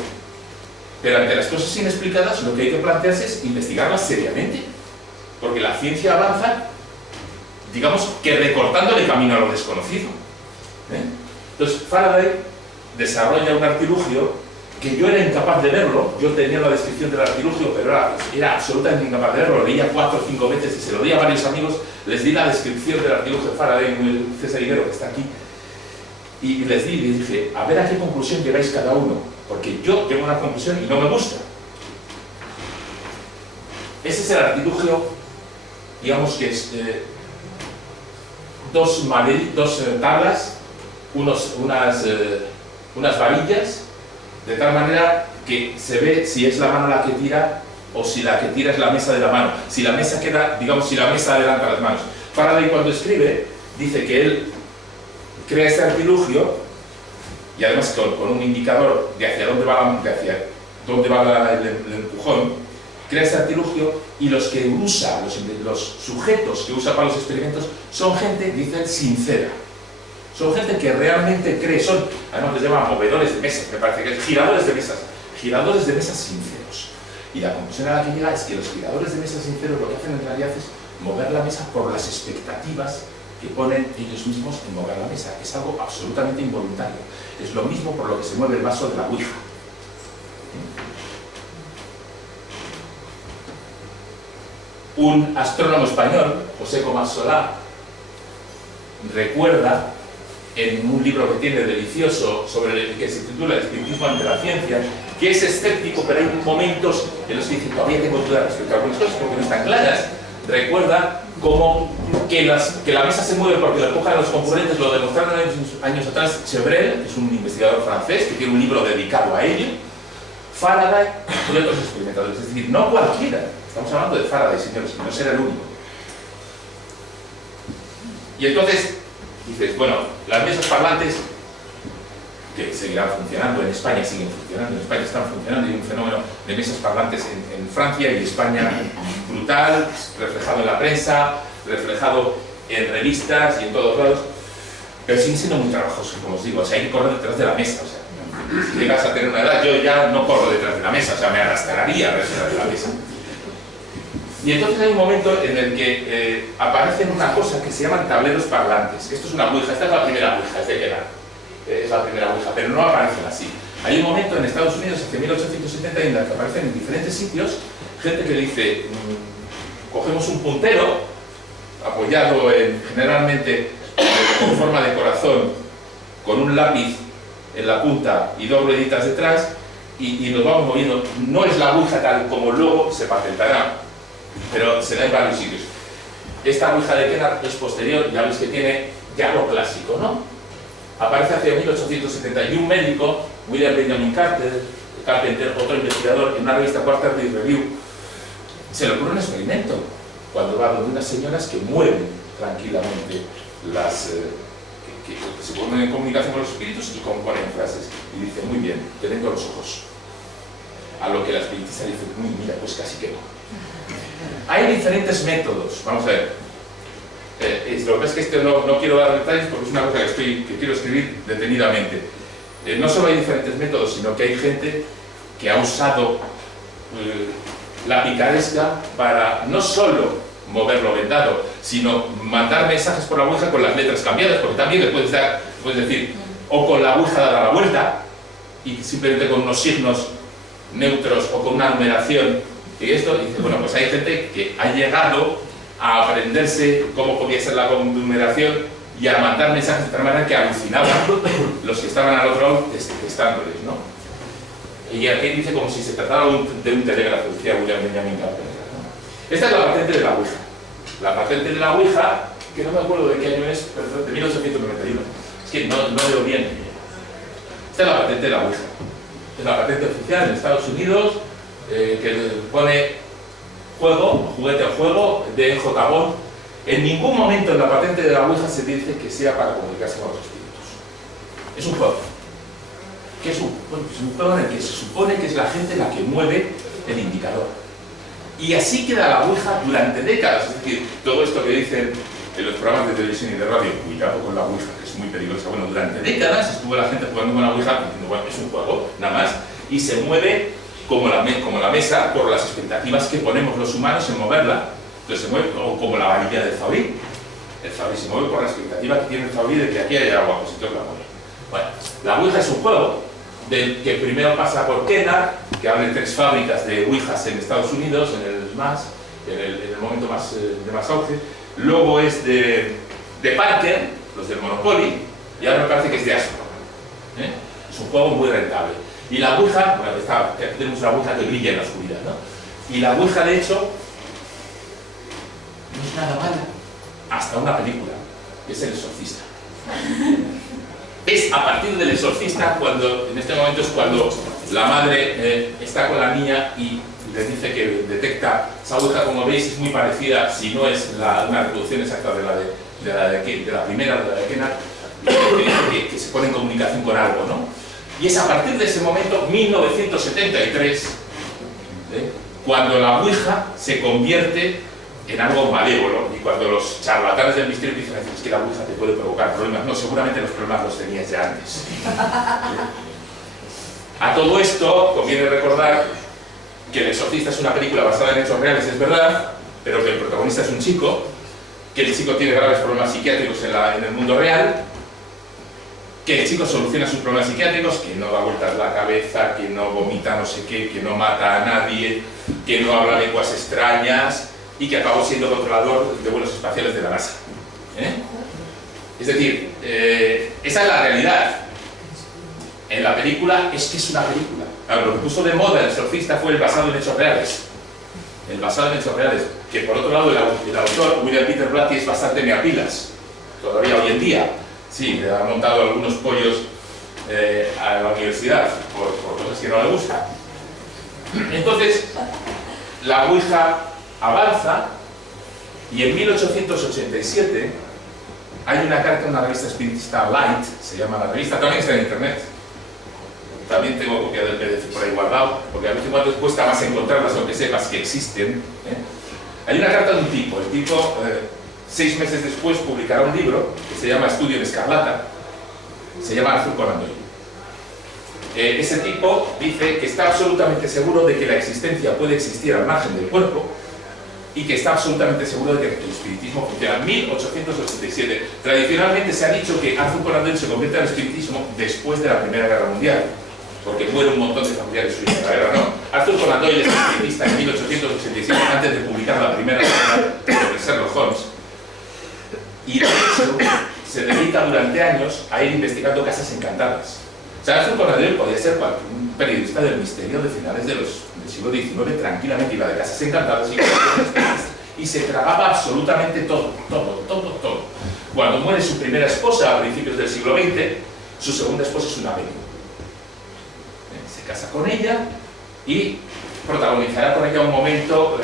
pero ante las cosas inexplicadas lo que hay que plantearse es investigarlas seriamente, porque la ciencia avanza, digamos, que recortándole camino a lo desconocido. Entonces Faraday desarrolla un artilugio que yo era incapaz de verlo. Yo tenía la descripción del artilugio, pero era absolutamente incapaz de verlo. Lo leía 4 o 5 veces y se lo di a varios amigos. Les di la descripción del artilugio de Faraday, César Higuero, que está aquí, y les dije, a ver a qué conclusión llegáis cada uno, porque yo tengo una conclusión y no me gusta. Ese es el artilugio, digamos que es dos tablas, unas varillas, de tal manera que se ve si es la mano la que tira o si la que tira es la mesa de la mano. Si la mesa queda, digamos, si la mesa adelanta las manos. Faraday, cuando escribe, dice que él crea este artilugio y además con un indicador de hacia dónde va el empujón, crea este artilugio, y los que usa, los sujetos que usa para los experimentos son gente, dicen, sincera. Son gente que realmente cree, además les llaman movedores de mesas, me parece que es giradores de mesas sinceros. Y la conclusión a la que llega es que los giradores de mesas sinceros lo que hacen en realidad es mover la mesa por las expectativas que ponen ellos mismos en mover la mesa. Es algo absolutamente involuntario. Es lo mismo por lo que se mueve el vaso de la Ouija. Un astrónomo español, José Comas Solá, recuerda en un libro que tiene delicioso que se titula El espiritismo ante la ciencia, que es escéptico, pero hay momentos en los que dice, todavía tengo dudas respecto a algunas cosas porque no están claras. Recuerda cómo que la mesa se mueve porque la empujan a los concurrentes. Lo demostraron años atrás Chevrel, que es un investigador francés que tiene un libro dedicado a ello, Faraday y otros experimentadores. Es decir, no cualquiera. Estamos hablando de Faraday, señores, que no será el único. Y entonces dices, bueno, las mesas parlantes que seguirán funcionando en España, siguen funcionando, en España están funcionando, y hay un fenómeno de mesas parlantes en Francia y España brutal, reflejado en la prensa, reflejado en revistas y en todos lados, pero sigue siendo muy trabajoso, como os digo. O sea, hay que correr detrás de la mesa. O sea, si llegas a tener una edad, yo ya no corro detrás de la mesa, o sea, me arrastraría detrás de la mesa. Y entonces hay un momento en el que aparecen una cosa que se llaman tableros parlantes. Esto es una ouija, esta es la primera ouija, es de Kenar. Es la primera ouija, pero no aparecen así. Hay un momento en Estados Unidos, hace 1870, en el que aparecen en diferentes sitios gente que dice, cogemos un puntero, apoyado generalmente con forma de corazón, con un lápiz en la punta y dos rueditas detrás, y nos vamos moviendo. No es la ouija tal como luego se patentará, pero se da en varios sitios. Esta ouija de Kenar es posterior, ya veis que tiene ya lo clásico, ¿no? Aparece hacia 1870 y un médico, William Benjamin Carpenter, otro investigador, en una revista Quarterly Review, se le ocurre un experimento cuando va donde unas señoras que mueven tranquilamente que se ponen en comunicación con los espíritus y componen frases, y dice, muy bien, te vendo los ojos. A lo que la espiritista dice, mira, pues casi que no. Hay diferentes métodos, vamos a ver. Lo que pasa es que no quiero dar detalles porque es una cosa que quiero escribir detenidamente. No solo hay diferentes métodos, sino que hay gente que ha usado la picaresca para no solo mover lo vendado, sino mandar mensajes por la ouija con las letras cambiadas, porque también le puedes decir, o con la ouija dar la vuelta, y simplemente con unos signos neutros o con una numeración, y esto, y dice, bueno, pues hay gente que ha llegado a aprenderse cómo podía ser la numeración y a mandar mensajes de tal manera que alucinaban los que estaban al otro lado testándoles, ¿no? Y aquí dice como si se tratara de un telégrafo, decía William Benjamin Carpenter, ¿no? Esta es la patente de la ouija. La patente de la ouija, que no me acuerdo de qué año es, pero de 1891. Es que no veo bien. Esta es la patente de la ouija. Es la patente oficial en Estados Unidos, que pone juguete o juego de J. Bond. En ningún momento en la patente de la ouija se dice que sea para comunicarse con los espíritus. Es un juego. ¿Qué es un? Bueno, es un juego en el que se supone que es la gente la que mueve el indicador. Y así queda la ouija durante décadas. Es decir, todo esto que dicen en los programas de televisión y de radio, cuidado con la ouija, que es muy peligrosa. Bueno, durante décadas estuvo la gente jugando con la ouija diciendo, bueno, es un juego, nada más, y se mueve como la mesa por las expectativas que ponemos los humanos en moverla. Entonces se mueve como la varilla del Fabri. El Fabri se mueve por la expectativa que tiene el Fabri de que aquí hay agua, pues entonces la mueve. Bueno, la ouija es un juego del que primero pasa por Kennard, que abre 3 fábricas de ouijas en Estados Unidos, en el SMAS, en el momento de más auge. Luego es de Parker, los del Monopoly, y ahora me parece que es de Astor. Es un juego muy rentable. Y la ouija, bueno, tenemos una ouija que brilla en la oscuridad, ¿no? Y la ouija, de hecho, no es nada mala, hasta una película, que es El Exorcista. Es a partir del Exorcista cuando, en este momento es cuando la madre está con la niña y le dice que detecta esa ouija, como veis, es muy parecida, si no es una reproducción exacta de la primera, de la de Kennard, que se pone en comunicación con algo, ¿no? Y es a partir de ese momento, 1973, cuando la ouija se convierte en algo malévolo, y cuando los charlatanes del misterio dicen es que la ouija te puede provocar problemas, no, seguramente los problemas los tenías ya antes. A todo esto conviene recordar que El Exorcista es una película basada en hechos reales, es verdad, pero que el protagonista es un chico, que el chico tiene graves problemas psiquiátricos en el mundo real, que el chico soluciona sus problemas psiquiátricos, que no da vueltas la cabeza, que no vomita no sé qué, que no mata a nadie, que no habla lenguas extrañas, y que acabó siendo controlador de vuelos espaciales de la NASA. Es decir, esa es la realidad. En la película es que es una película. Claro, lo que puso de moda El Exorcista fue el basado en hechos reales. El basado en hechos reales, que por otro lado el autor, William Peter Blatty, es bastante meapilas. Todavía hoy en día, sí, le ha montado algunos pollos a la universidad por cosas que no le gustan. Entonces, la ouija avanza y en 1887 hay una carta en una revista espiritista, Light, se llama la revista, también está en internet. También tengo copia del PDF por ahí guardado, porque a veces cuando cuesta más encontrarlas aunque sepas que existen. Hay una carta de un tipo, el tipo 6 meses después publicará un libro que se llama Estudio en Escarlata, se llama Arthur Conan Doyle. Ese tipo dice que está absolutamente seguro de que la existencia puede existir al margen del cuerpo y que está absolutamente seguro de que el espiritismo funciona. 1887. Tradicionalmente se ha dicho que Arthur Conan Doyle se convierte al espiritismo después de la Primera Guerra Mundial, porque muere un montón de familiares suyos en la guerra, ¿no? Arthur Conan Doyle es espiritista en 1887, antes de publicar la primera novela sobre Sherlock Holmes, y de hecho se dedica durante años a ir investigando casas encantadas. O sea, Arthur Conan Doyle podía ser un periodista del misterio de finales del siglo XIX, tranquilamente iba de casas encantadas y se tragaba absolutamente todo. Cuando muere su primera esposa a principios del siglo XX, su segunda esposa es una medium. Se casa con ella y protagonizará con ella un momento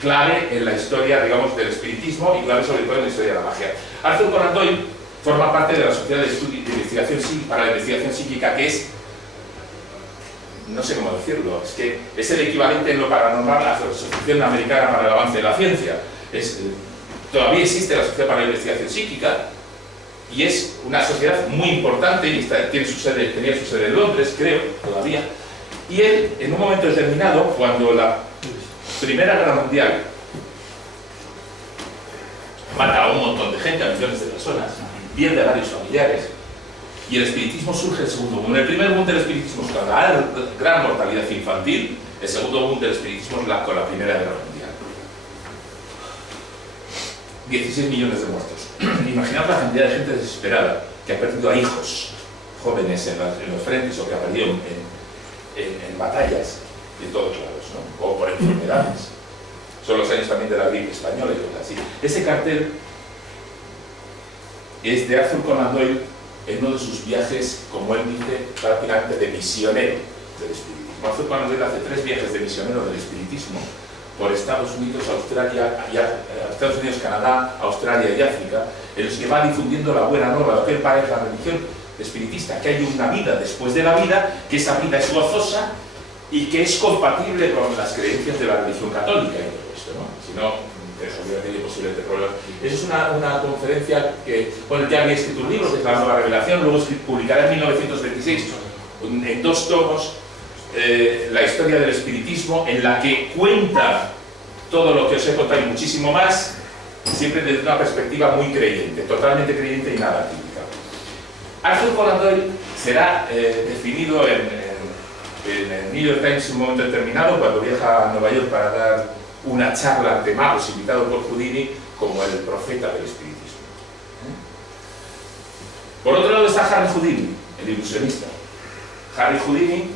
clave en la historia, digamos, del espiritismo y clave sobre todo en la historia de la magia. Arthur Conan Doyle forma parte de la Sociedad de Investigación para la Investigación Psíquica, que es no sé cómo decirlo, es que es el equivalente en lo paranormal a la Asociación Americana para el Avance de la Ciencia. Todavía existe la Sociedad para la Investigación Psíquica y es una sociedad muy importante y tenía su sede en Londres, creo, todavía. Y él, en un momento determinado, cuando la Primera Guerra Mundial mata a un montón de gente, a millones de personas, pierde a varios familiares, y el espiritismo surge el segundo boom. El primer boom del espiritismo es con la gran mortalidad infantil, el segundo boom del espiritismo es con la Primera Guerra Mundial. 16 millones de muertos. Imaginad la cantidad de gente desesperada que ha perdido a hijos jóvenes en los frentes o que ha perdido en batallas de todos lados, ¿no? O por enfermedades. Son los años también de la gripe española y cosas así. Ese cartel es de Arthur Conan Doyle en uno de sus viajes, como él dice, prácticamente de misionero del espiritismo. Arthur Conan Doyle hace 3 viajes de misionero del espiritismo por Estados Unidos, Estados Unidos, Canadá, Australia y África, en los que va difundiendo la buena nueva, lo que él para es la religión espiritista, que hay una vida después de la vida, que esa vida es gozosa y que es compatible con las creencias de la religión católica y todo esto, ¿no? Si no, hubiera tenido posibles problemas. Esa es una conferencia que, bueno, ya había escrito un libro, que es La Nueva Revelación, luego publicará en 1926, en 2 tomos, la historia del espiritismo, en la que cuenta todo lo que os he contado y muchísimo más, siempre desde una perspectiva muy creyente, totalmente creyente y nada típica. Arthur Conan Doyle será definido en el New York Times en un momento determinado, cuando viaja a Nueva York para dar una charla ante magos invitado por Houdini, como el profeta del espiritismo. Por otro lado está Harry Houdini, el ilusionista. Harry Houdini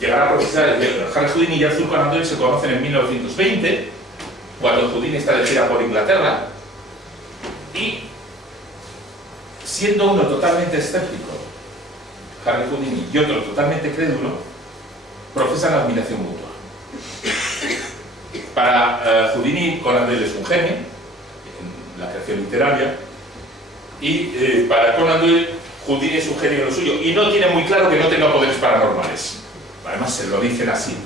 llegará a profesar. Harry Houdini y Arthur Conan Doyle se conocen en 1920, cuando Houdini está de gira por Inglaterra, y siendo uno totalmente escéptico, Harry Houdini, y otro totalmente crédulo, profesan la admiración mutua. Para Houdini, Conan Doyle es un genio en la creación literaria, y para Conan Doyle, Houdini es un genio en lo suyo, y no tiene muy claro que no tenga poderes paranormales. Además, se lo dicen así.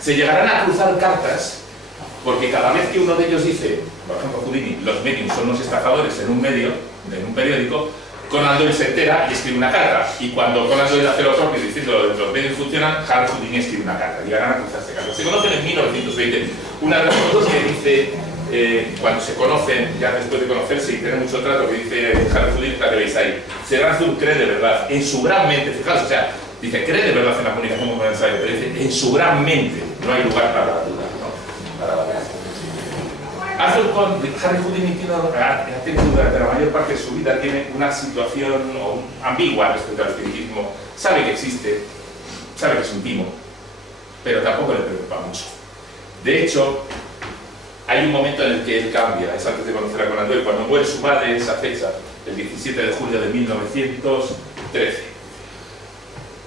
Se llegarán a cruzar cartas, porque cada vez que uno de ellos dice, por ejemplo, Houdini, los mediums son unos estafadores en un periódico, Conan Doyle se entera y escribe una carta. Y cuando Conan Doyle hace lo propio diciendo los medios funcionan, Harry Houdini escribe una carta. Llegarán a cruzarse cartas. Se conocen en 1920. Una de las cosas que dice, cuando se conocen, ya después de conocerse y tener mucho trato, que dice Harry Houdini, la que veis ahí, Sir Arthur cree de verdad, en su gran mente, fijaos, o sea, dice, cree de verdad en la comunicación como mensaje, pero dice, en su gran mente no hay lugar para la duda, ¿no? Para la duda. Harry Houdini ha tenido durante la mayor parte de su vida tiene una situación ambigua respecto al espiritismo. Sabe que existe, sabe que es un timo, pero tampoco le preocupa mucho. De hecho, hay un momento en el que él cambia, es antes de conocer a Conan Doyle, cuando muere su madre en esa fecha, el 17 de julio de 1913.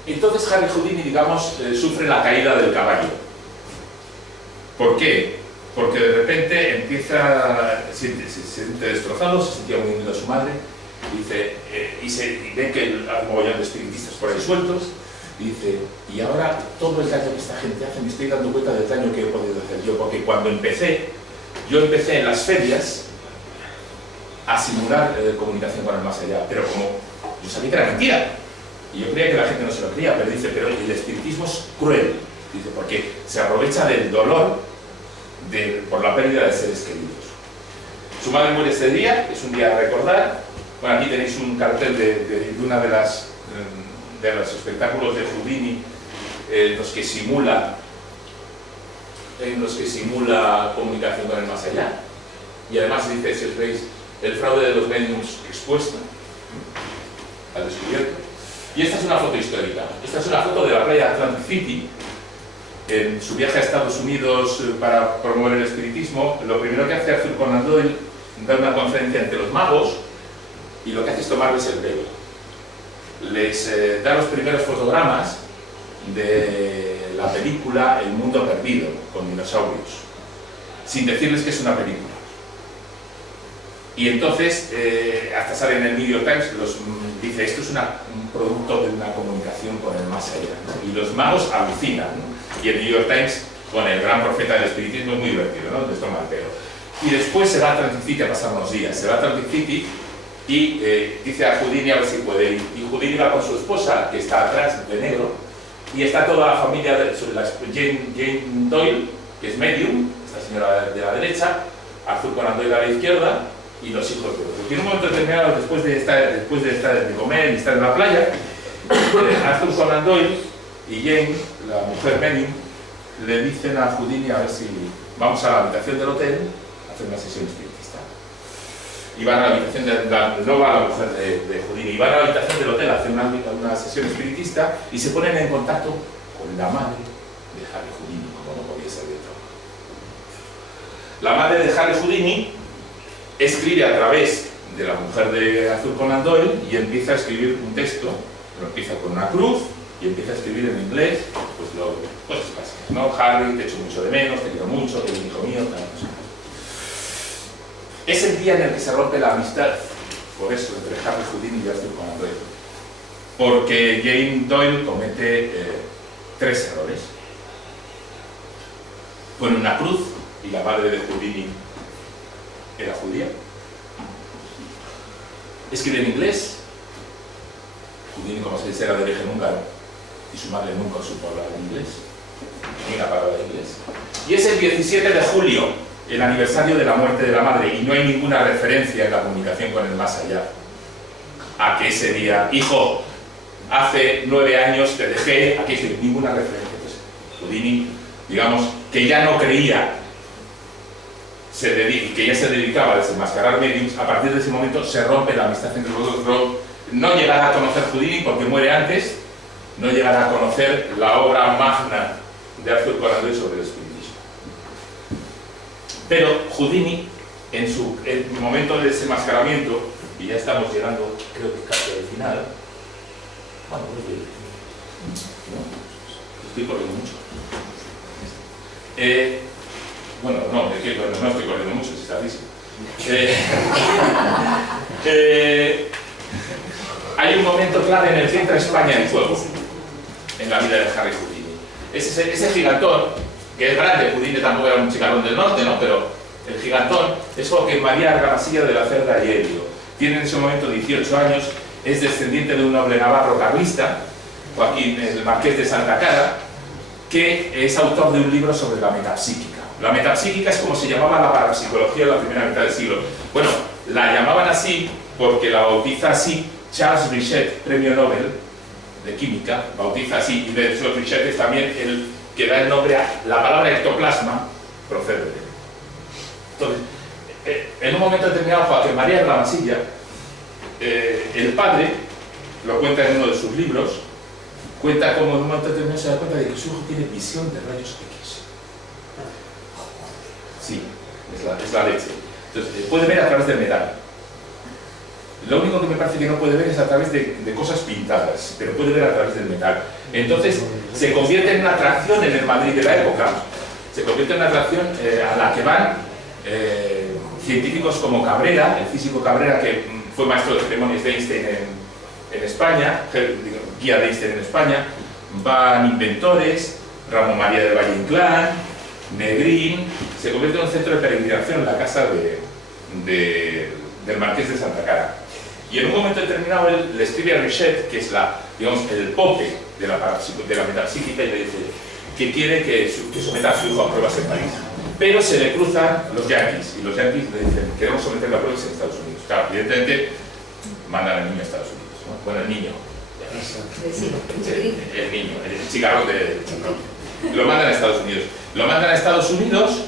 Entonces Harry Houdini, digamos, sufre la caída del caballo. ¿Por qué? Porque de repente se siente destrozado, se sentía muy unido a su madre, y ve que hay un mogollón de espiritistas por ahí sueltos, y dice, y ahora todo el daño que esta gente hace, me estoy dando cuenta del daño que he podido hacer yo, porque cuando yo empecé en las ferias a simular comunicación con el más allá, pero como yo sabía que era mentira, y yo creía que la gente no se lo creía, pero dice, pero el espiritismo es cruel, dice, porque se aprovecha del dolor por la pérdida de seres queridos. Su madre muere ese día, es un día a recordar. Bueno, aquí tenéis un cartel de una de los espectáculos de Houdini en los que simula comunicación con el más allá. Y además dice, si os veis, el fraude de los mediums expuesto al descubierto. Y esta es una foto histórica. Esta es una foto de la playa Atlantic City. En su viaje a Estados Unidos para promover el espiritismo, lo primero que hace Arthur Conan Doyle es dar una conferencia ante los magos, y lo que hace es tomarles el pelo. Les da los primeros fotogramas de la película El Mundo Perdido, con dinosaurios, sin decirles que es una película. Y entonces, hasta sale en el New York Times, dice, esto es un producto de una comunicación con el más allá, ¿no? Y los magos alucinan, ¿no? Y el New York Times, con el gran profeta del espiritismo, es muy divertido, ¿no? Esto mal, pero... Y después se va a Atlantic City a pasar unos días. Se va a Atlantic City y dice a Houdini a ver si puede ir. Y Houdini va con su esposa, que está atrás, de negro, y está toda la familia de Jane Doyle, que es medium, esta señora de la derecha, Arthur Conan Doyle a la izquierda, y los hijos de otros. Y en un momento determinado, después de comer y estar en la playa, Arthur Conan Doyle y Jane, la mujer medium, le dicen a Houdini a ver si vamos a la habitación del hotel a hacer una sesión espiritista. Y van a la habitación no va la mujer de Houdini, y van a la habitación del hotel a hacer una sesión espiritista y se ponen en contacto con la madre de Harry Houdini, como no podía ser de otra manera. La madre de Harry Houdini escribe a través de la mujer de Arthur Conan Doyle y empieza a escribir un texto, lo empieza con una cruz y empieza a escribir en inglés, cosas básicas, ¿no? Harry, te echo mucho de menos, te quiero mucho, eres hijo mío, tal, cosas. Es el día en el que se rompe la amistad, por eso, entre Harry Houdini y Arthur Conan Doyle, porque Jane Doyle comete 3 errores. Pone una cruz y la madre de Houdini era judía. Escribe en inglés. Houdini, como se dice, era de origen húngaro y su madre nunca supo hablar en inglés, ni una palabra de inglés. Y es el 17 de julio, el aniversario de la muerte de la madre, y no hay ninguna referencia en la comunicación con el más allá a que ese día, hijo, hace 9 años te dejé, aquí hay ninguna referencia. Entonces, Houdini, digamos, que ya no creía, que ya se dedicaba a desenmascarar mediums, a partir de ese momento se rompe la amistad entre los dos. No llegará a conocer Houdini porque muere antes, no llegará a conocer la obra magna de Arthur Conan Doyle sobre el espiritismo. Pero Houdini, en su momento de desenmascaramiento, y ya estamos llegando, creo que casi al final, bueno, muy bien, ¿no? Estoy corriendo mucho. Bueno, no estoy corriendo mucho, si está difícil. Hay un momento clave en el que entra España en juego, en la vida de Harry Houdini. Ese gigantón, que es grande, Houdini tampoco era un chicarrón del norte, ¿no? Pero el gigantón es Joaquín María Argamasilla de la Cerda y Helio. Tiene en ese momento 18 años, es descendiente de un noble navarro carlista, Joaquín, el marqués de Santa Cara, que es autor de un libro sobre la metapsíquica. La metapsíquica es como se llamaba la parapsicología en la primera mitad del siglo. Bueno, la llamaban así porque la bautiza así Charles Richet, premio Nobel de Química, bautiza así, y de hecho Richet es también el que da el nombre a la palabra ectoplasma, procede de él. Entonces, en un momento determinado, Joaquín María Argamasilla, el padre, lo cuenta en uno de sus libros, cuenta como en un momento determinado se da cuenta de que su hijo tiene visión de rayos X. Sí, es la leche. Entonces, puede ver a través del metal. Lo único que me parece que no puede ver es a través de cosas pintadas, pero puede ver a través del metal. Entonces, se convierte en una atracción en el Madrid de la época, se convierte en una atracción a la que van científicos como Cabrera, el físico Cabrera, que fue maestro de ceremonias de Einstein en España, guía de Einstein en España, van inventores, Ramón María del Valle Inclán, Negrín. Se convierte en un centro de peregrinación en la casa del marqués de Santa Cara. Y en un momento determinado él le escribe a Richet, que es el pope de la metapsíquica, y le dice que quiere que someta a su hijo a pruebas en París. Pero se le cruzan los yanquis, y los yanquis le dicen, queremos someter a pruebas en Estados Unidos. Claro, evidentemente mandan al niño a Estados Unidos, ¿no? Bueno, el niño, el chicarrón lo mandan a Estados Unidos. Lo mandan a Estados Unidos,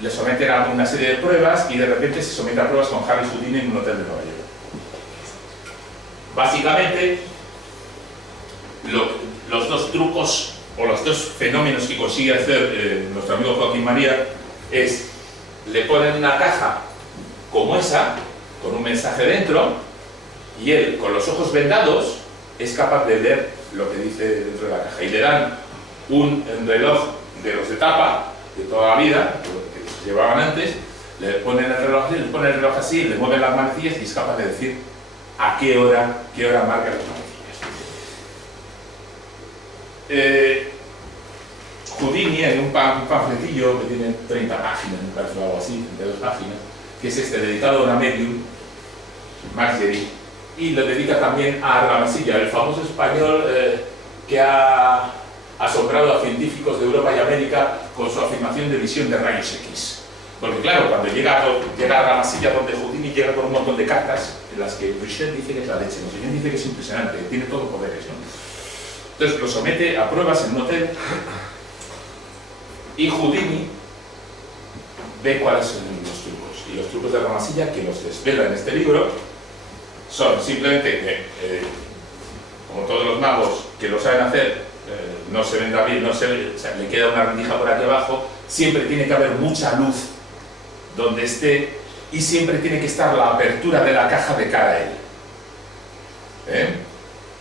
le someten a una serie de pruebas y de repente se somete a pruebas con Harry Houdini en un hotel de Nueva York. Básicamente, los dos trucos o los dos fenómenos que consigue hacer nuestro amigo Joaquín María es, le ponen una caja como esa, con un mensaje dentro, y él, con los ojos vendados, es capaz de leer lo que dice dentro de la caja. Y le dan un reloj de los de tapa, de toda la vida, que se llevaban antes, le ponen el reloj así, le mueven las manecillas y es capaz de decir a qué hora marcan las manecillas. Houdini, en un panfletillo que tiene 30 páginas, me parece, o algo así, 32 páginas, que es dedicado a una medium, Margery, y lo dedica también a Argamasilla, el famoso español que ha asombrado a científicos de Europa y América con su afirmación de visión de rayos X. Porque claro, cuando llega a Argamasilla, donde Houdini llega con un montón de cartas, en las que Richet dice que es la leche, Richet dice que es impresionante, que tiene todos poderes, ¿no? Entonces lo somete a pruebas en un hotel, y Houdini ve cuáles son los trucos. Y los trucos de Argamasilla, que los desvela en este libro, son simplemente, como todos los magos que lo saben hacer, no se ven bien, o sea, le queda una rendija por aquí abajo, siempre tiene que haber mucha luz donde esté y siempre tiene que estar la apertura de la caja de cara a él.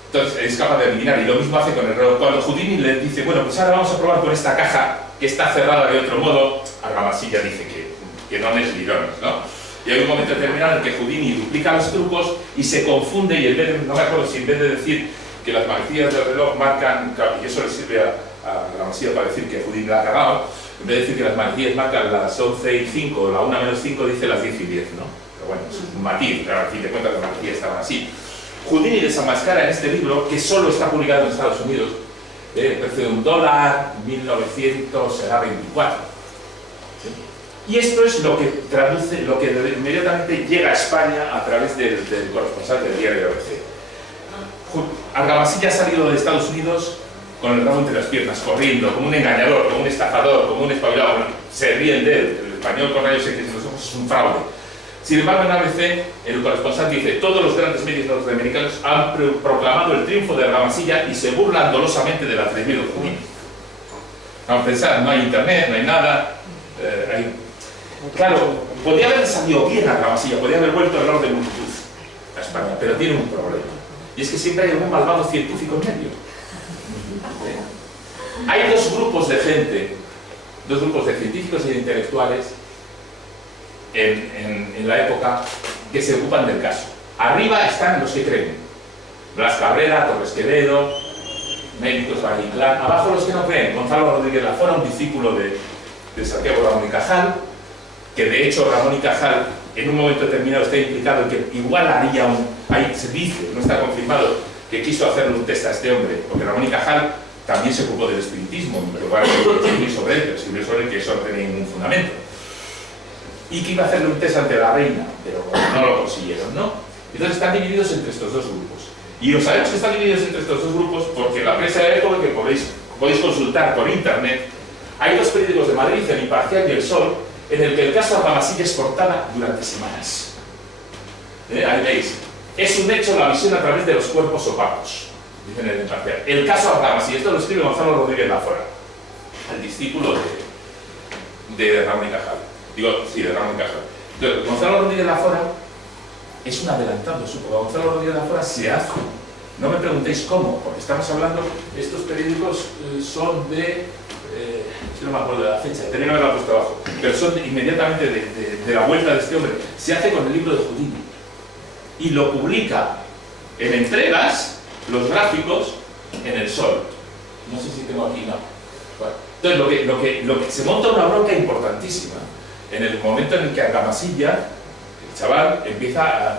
Entonces es capaz de adivinar, y lo mismo hace con el reloj. Cuando Houdini le dice, bueno, pues ahora vamos a probar con esta caja que está cerrada de otro modo, Argamasilla dice que no es lirones, ¿no? Y hay un momento determinado en que Houdini duplica los trucos y se confunde, y en vez de, no me acuerdo si en vez de decir que las manecillas del reloj marcan, y eso le sirve a Argamasilla para decir que Houdini la ha cagado, en vez de decir que las manecillas marcan las 11:05 o la 1:05, dice las 10:10, ¿no? Pero bueno, es un matiz, claro, al fin de cuentas las manecillas estaban así. Houdini desenmascara en este libro, que solo está publicado en Estados Unidos, el precio de $1, 1924. ¿Sí? Y esto es lo que traduce, lo que inmediatamente llega a España a través del corresponsal del diario ABC. Argamasilla ha salido de Estados Unidos con el rabo entre las piernas, corriendo, como un engañador, como un estafador, como un espabilado. Bueno, se ríen de él, el español con rayos X en los ojos es un fraude. Sin embargo, en ABC, el corresponsal dice: todos los grandes medios norteamericanos han proclamado el triunfo de Argamasilla y se burlan dolosamente del atrevido Houdini. Vamos a pensar, no hay internet, no hay nada. Claro, podría haber salido bien Argamasilla, podría haber vuelto el orden de multitud a España, pero tiene un problema. Y es que siempre hay algún malvado científico en medio. Hay dos grupos de gente, dos grupos de científicos y de intelectuales en la época que se ocupan del caso. Arriba están los que creen: Blas Cabrera, Torres Quevedo, médicos Valle Inclán. Abajo los que no creen: Gonzalo Rodríguez Lafora, un discípulo de Santiago Ramón y Cajal, que de hecho Ramón y Cajal en un momento determinado está implicado en que igual haría ahí se dice, no está confirmado, que quiso hacerle un test a este hombre, porque Ramón y Cajal también se ocupó del espiritismo, pero igual escribió sobre él, pero escribió sobre él que eso no tenía ningún fundamento. Y que iba a hacerle un test ante la reina, pero no lo consiguieron, ¿no? Entonces están divididos entre estos dos grupos. Y lo sabemos que están divididos entre estos dos grupos porque en la prensa de la época, que podéis consultar por internet, hay dos periódicos de Madrid, El Imparcial y El Sol, en el que el caso Argamasilla es portada durante semanas. Ahí veis: es un hecho la visión a través de los cuerpos opacos, dicen en El Imparcial. El caso Argamasilla, esto lo escribe Gonzalo Rodríguez Lafora, el discípulo de Ramón y Cajal. Digo, sí, de Ramón y Cajal. Entonces, Gonzalo Rodríguez Lafora es un adelantado de su época. Gonzalo Rodríguez Lafora se hace. No me preguntéis cómo, porque estamos hablando, estos periódicos son de, si no me acuerdo de la fecha, tenía que haberla puesto abajo, pero son inmediatamente de la vuelta de este hombre. Se hace con el libro de Houdini y lo publica en entregas, los gráficos, en El Sol. No sé si tengo aquí, no. Bueno, entonces lo que se monta una bronca importantísima en el momento en el que Argamasilla, el chaval,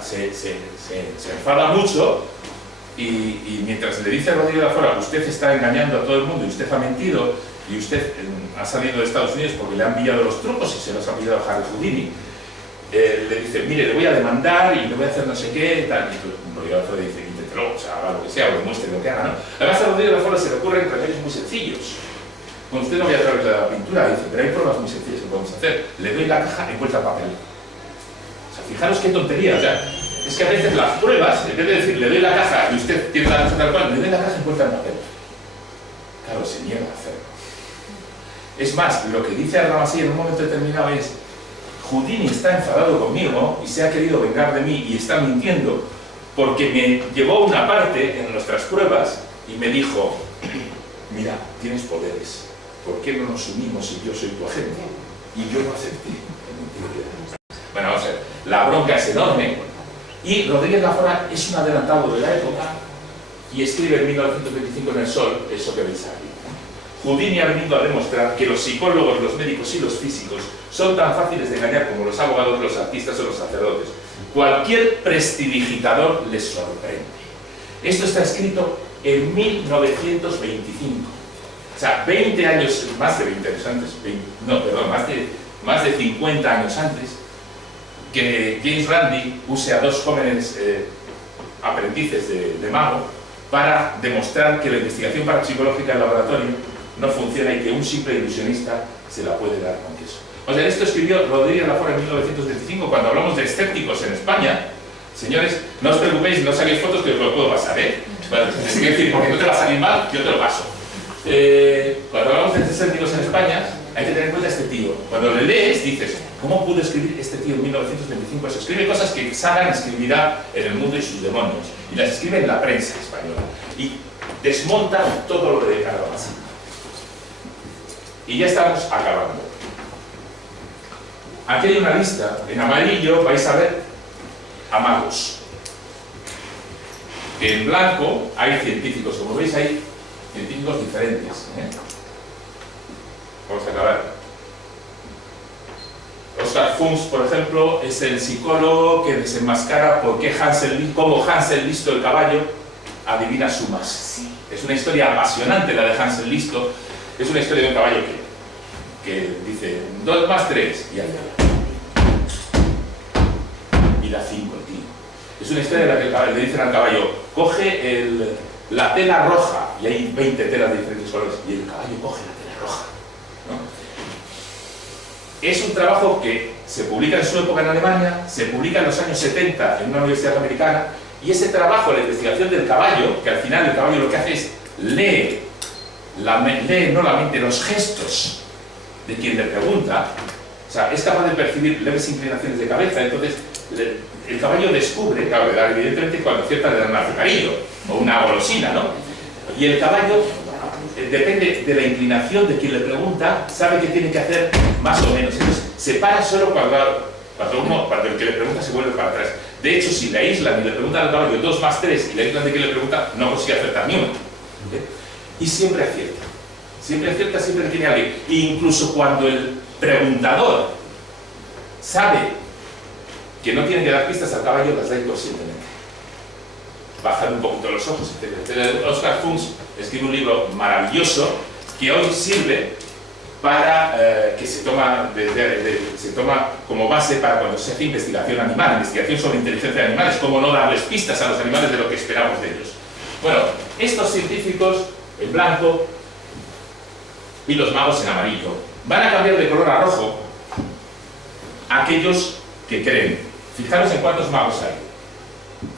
se enfada mucho. Y mientras le dice a Rodríguez Lafora: usted está engañando a todo el mundo y usted ha mentido y usted ha salido de Estados Unidos porque le han pillado los trucos y se los ha pillado a Harry Houdini, le dice: mire, le voy a demandar y le voy a hacer no sé qué, tal. Y Rodríguez Lafora dice: inténtelo, o sea, haga lo que sea, o demuestre lo que haga, ¿no? Además, a Rodríguez Lafora se le ocurren remedios muy sencillos. Bueno, usted no voy a través de la pintura, dice, pero hay pruebas muy sencillas que podemos hacer. Le doy la caja envuelta en papel. O sea, fijaros qué tontería, o sea, es que a veces las pruebas, en vez de decir, le doy la caja y usted tiene la caja tal cual, le doy la caja envuelta en papel. Claro, se niega a hacerlo. Es más, lo que dice Argamasilla en un momento determinado es: Houdini está enfadado conmigo y se ha querido vengar de mí y está mintiendo porque me llevó una parte en nuestras pruebas y me dijo: mira, tienes poderes, ¿por qué no nos unimos si yo soy tu agente? Y yo no acepté. Bueno, vamos a ver, la bronca es enorme y Rodríguez Lafora es un adelantado de la época y escribe en 1925 en El Sol eso que veis aquí. Houdini ha venido a demostrar que los psicólogos, los médicos y los físicos son tan fáciles de engañar como los abogados, los artistas o los sacerdotes. Cualquier prestidigitador les sorprende. Esto está escrito en 1925. O sea, 20 años, más de 20 años antes, más de 50 años antes, que James Randi use a dos jóvenes aprendices de mago para demostrar que la investigación parapsicológica en laboratorio no funciona y que un simple ilusionista se la puede dar con queso. O sea, esto escribió Rodríguez Lafora en 1925, cuando hablamos de escépticos en España. Señores, no os preocupéis, no saquéis fotos que os lo puedo pasar, ¿eh? Bueno, es decir, porque no te va a salir mal, yo te lo paso. Cuando hablamos de escépticos en España, hay que tener en cuenta a este tío. Cuando le lees, dices, ¿cómo pudo escribir este tío en 1925? Pues escribe cosas que Sagan escribirá en El mundo y sus demonios, y las escribe en la prensa española, y desmonta todo lo de Caravaggio. Y ya estamos acabando. Aquí hay una lista, en amarillo vais a ver a magos. En blanco hay científicos, como veis hay científicos diferentes. Vamos a acabar. Oscar Funks, por ejemplo, es el psicólogo que desenmascara cómo Hansel Listo el caballo adivina sumas. Es una historia apasionante la de Hansel Listo. Es una historia de un caballo que dice 2 más 3 y hace y da 5 el tío. Es una historia en la que le dicen al caballo, coge la tela roja, y hay 20 telas de diferentes colores, y el caballo coge la tela roja, ¿no? Es un trabajo que se publica en su época en Alemania, se publica en los años 70 en una universidad americana, y ese trabajo, la investigación del caballo, que al final el caballo lo que hace es lee no la mente, los gestos de quien le pregunta, o sea, es capaz de percibir leves inclinaciones de cabeza. Entonces el caballo descubre, claro, evidentemente cuando acierta le dan un azucarillo o una golosina, ¿no? Y el caballo, depende de la inclinación de quien le pregunta, sabe qué tiene que hacer más o menos. Entonces se para solo cuando el que le pregunta se vuelve para atrás. De hecho, si le aíslan y le preguntan al caballo 2 más 3 y le aíslan de quien le pregunta, no consigue acertar ni uno. Y siempre acierta, siempre tiene a alguien. E incluso cuando el preguntador sabe que no tiene que dar pistas al caballo, las da inconscientemente. Bajan un poquito los ojos, etc. Oscar Funks escribe un libro maravilloso que hoy sirve para que se toma como base para cuando se hace investigación animal, investigación sobre inteligencia de animales, cómo no darles pistas a los animales de lo que esperamos de ellos. Bueno, estos científicos en blanco y los magos en amarillo van a cambiar de color a rojo aquellos que creen. Fijaros en cuántos magos hay.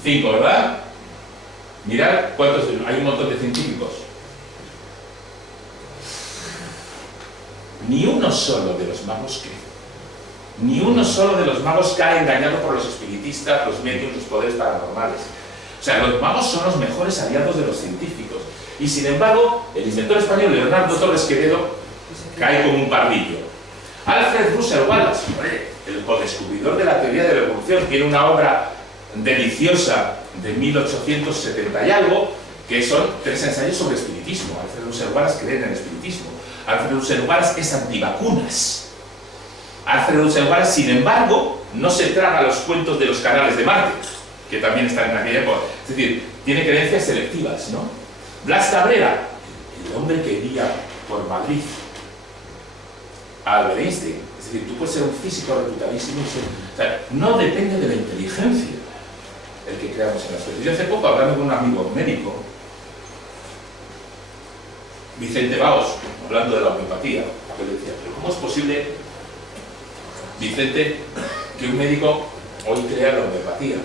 5, ¿verdad? Mirad cuántos, hay un montón de científicos. Ni uno solo de los magos cree. Ni uno solo de los magos cae engañado por los espiritistas, los medios, los poderes paranormales. O sea, los magos son los mejores aliados de los científicos. Y sin embargo, el inventor español Leonardo Torres Quevedo cae como un pardillo. Alfred Russel Wallace, el co-descubridor de la teoría de la evolución, tiene una obra deliciosa de 1870 y algo, que son 3 ensayos sobre espiritismo. Alfred Russel Wallace cree en el espiritismo. Alfred Russel Wallace es antivacunas. Alfred Russel Wallace, sin embargo, no se traga los cuentos de los canales de Marte, que también están en aquella época. Es decir, tiene creencias selectivas, ¿no? Blas Cabrera, el hombre que guía por Madrid a Albert Einstein. Es decir, tú puedes ser un físico reputadísimo. O sea, no depende de la inteligencia el que creamos en las cosas. Yo hace poco, hablando con un amigo médico, Vicente Baos, hablando de la homeopatía, yo le decía, ¿pero cómo es posible, Vicente, que un médico hoy crea la homeopatía?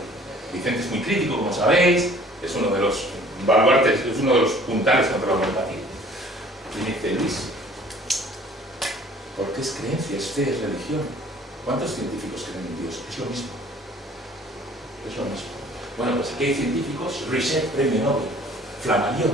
Vicente es muy crítico, como sabéis, es uno de los baluartes, es uno de los puntales contra la homeopatía. Y me dice, Luis, ¿por qué es creencia, es fe, es religión? ¿Cuántos científicos creen en Dios? Es lo mismo. Es lo mismo. Bueno, pues aquí hay científicos, Richet, premio Nobel, Flammarion,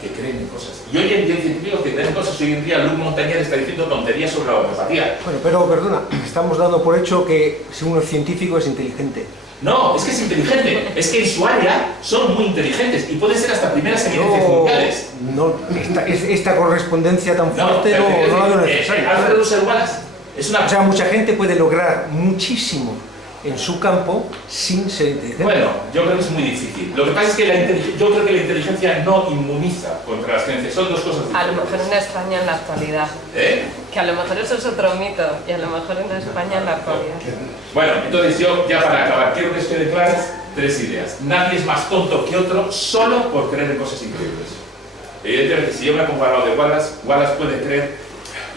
que creen en cosas. Y hoy en día hay científicos que creen en cosas. Hoy en día Luc Montagnier está diciendo tonterías sobre la homeopatía. Bueno, pero perdona, estamos dando por hecho que si uno es científico es inteligente. No, es que es inteligente. Es que en su área son muy inteligentes y pueden ser hasta primeras eminencias mundiales. No, esta correspondencia tan fuerte no la veo necesaria. Alfred Russel Wallace es una... O sea, mucha gente puede lograr muchísimo en su campo sin ser inteligente. Bueno, yo creo que es muy difícil. Lo que pasa es que yo creo que la inteligencia no inmuniza contra las creencias. Son dos cosas diferentes. A lo mejor en España en la actualidad. Que a lo mejor eso es otro mito, y a lo mejor en España en la actualidad. Bueno, entonces yo, ya para acabar, quiero que os quede claras 3 ideas. Nadie es más tonto que otro solo por creer en cosas increíbles. Evidentemente, si yo me he comparado de Wallace, Wallace puede creer,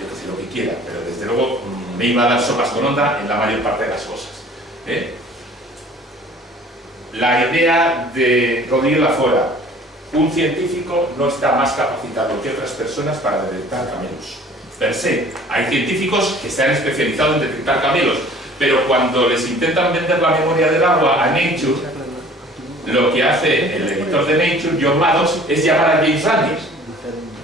yo que sé, lo que quiera, pero desde luego me iba a dar sopas con onda en la mayor parte de las cosas. La idea de Rodrigo Lafora, un científico no está más capacitado que otras personas para detectar camelos. Per se, hay científicos que se han especializado en detectar camelos, pero cuando les intentan vender la memoria del agua a Nature, lo que hace el editor de Nature, John Maddox, es llamar a James Randi.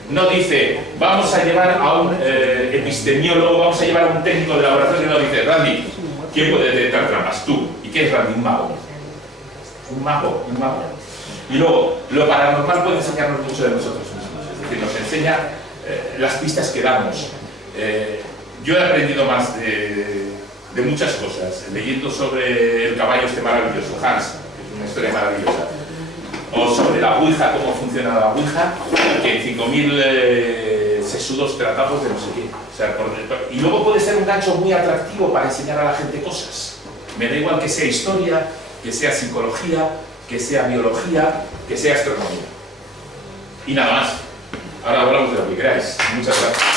No dice, vamos a llevar a un epistemiólogo, vamos a llevar a un técnico de laboratorio, no dice, Randi, ¿quién puede detectar trampas? Tú. ¿Y qué es Randi? Un mago. Un mago, un mago. Y luego, lo paranormal puede enseñarnos mucho de nosotros mismos, es decir, nos enseña las pistas que damos. Yo he aprendido más de muchas cosas, leyendo sobre el caballo este maravilloso, Hans, que es una historia maravillosa, o sobre la Ouija, cómo funciona la Ouija, que en 5000 sesudos tratados de no sé qué. O sea, y luego puede ser un gancho muy atractivo para enseñar a la gente cosas. Me da igual que sea historia, que sea psicología, que sea biología, que sea astronomía. Y nada más. Ahora hablamos de lo que queráis. Muchas gracias.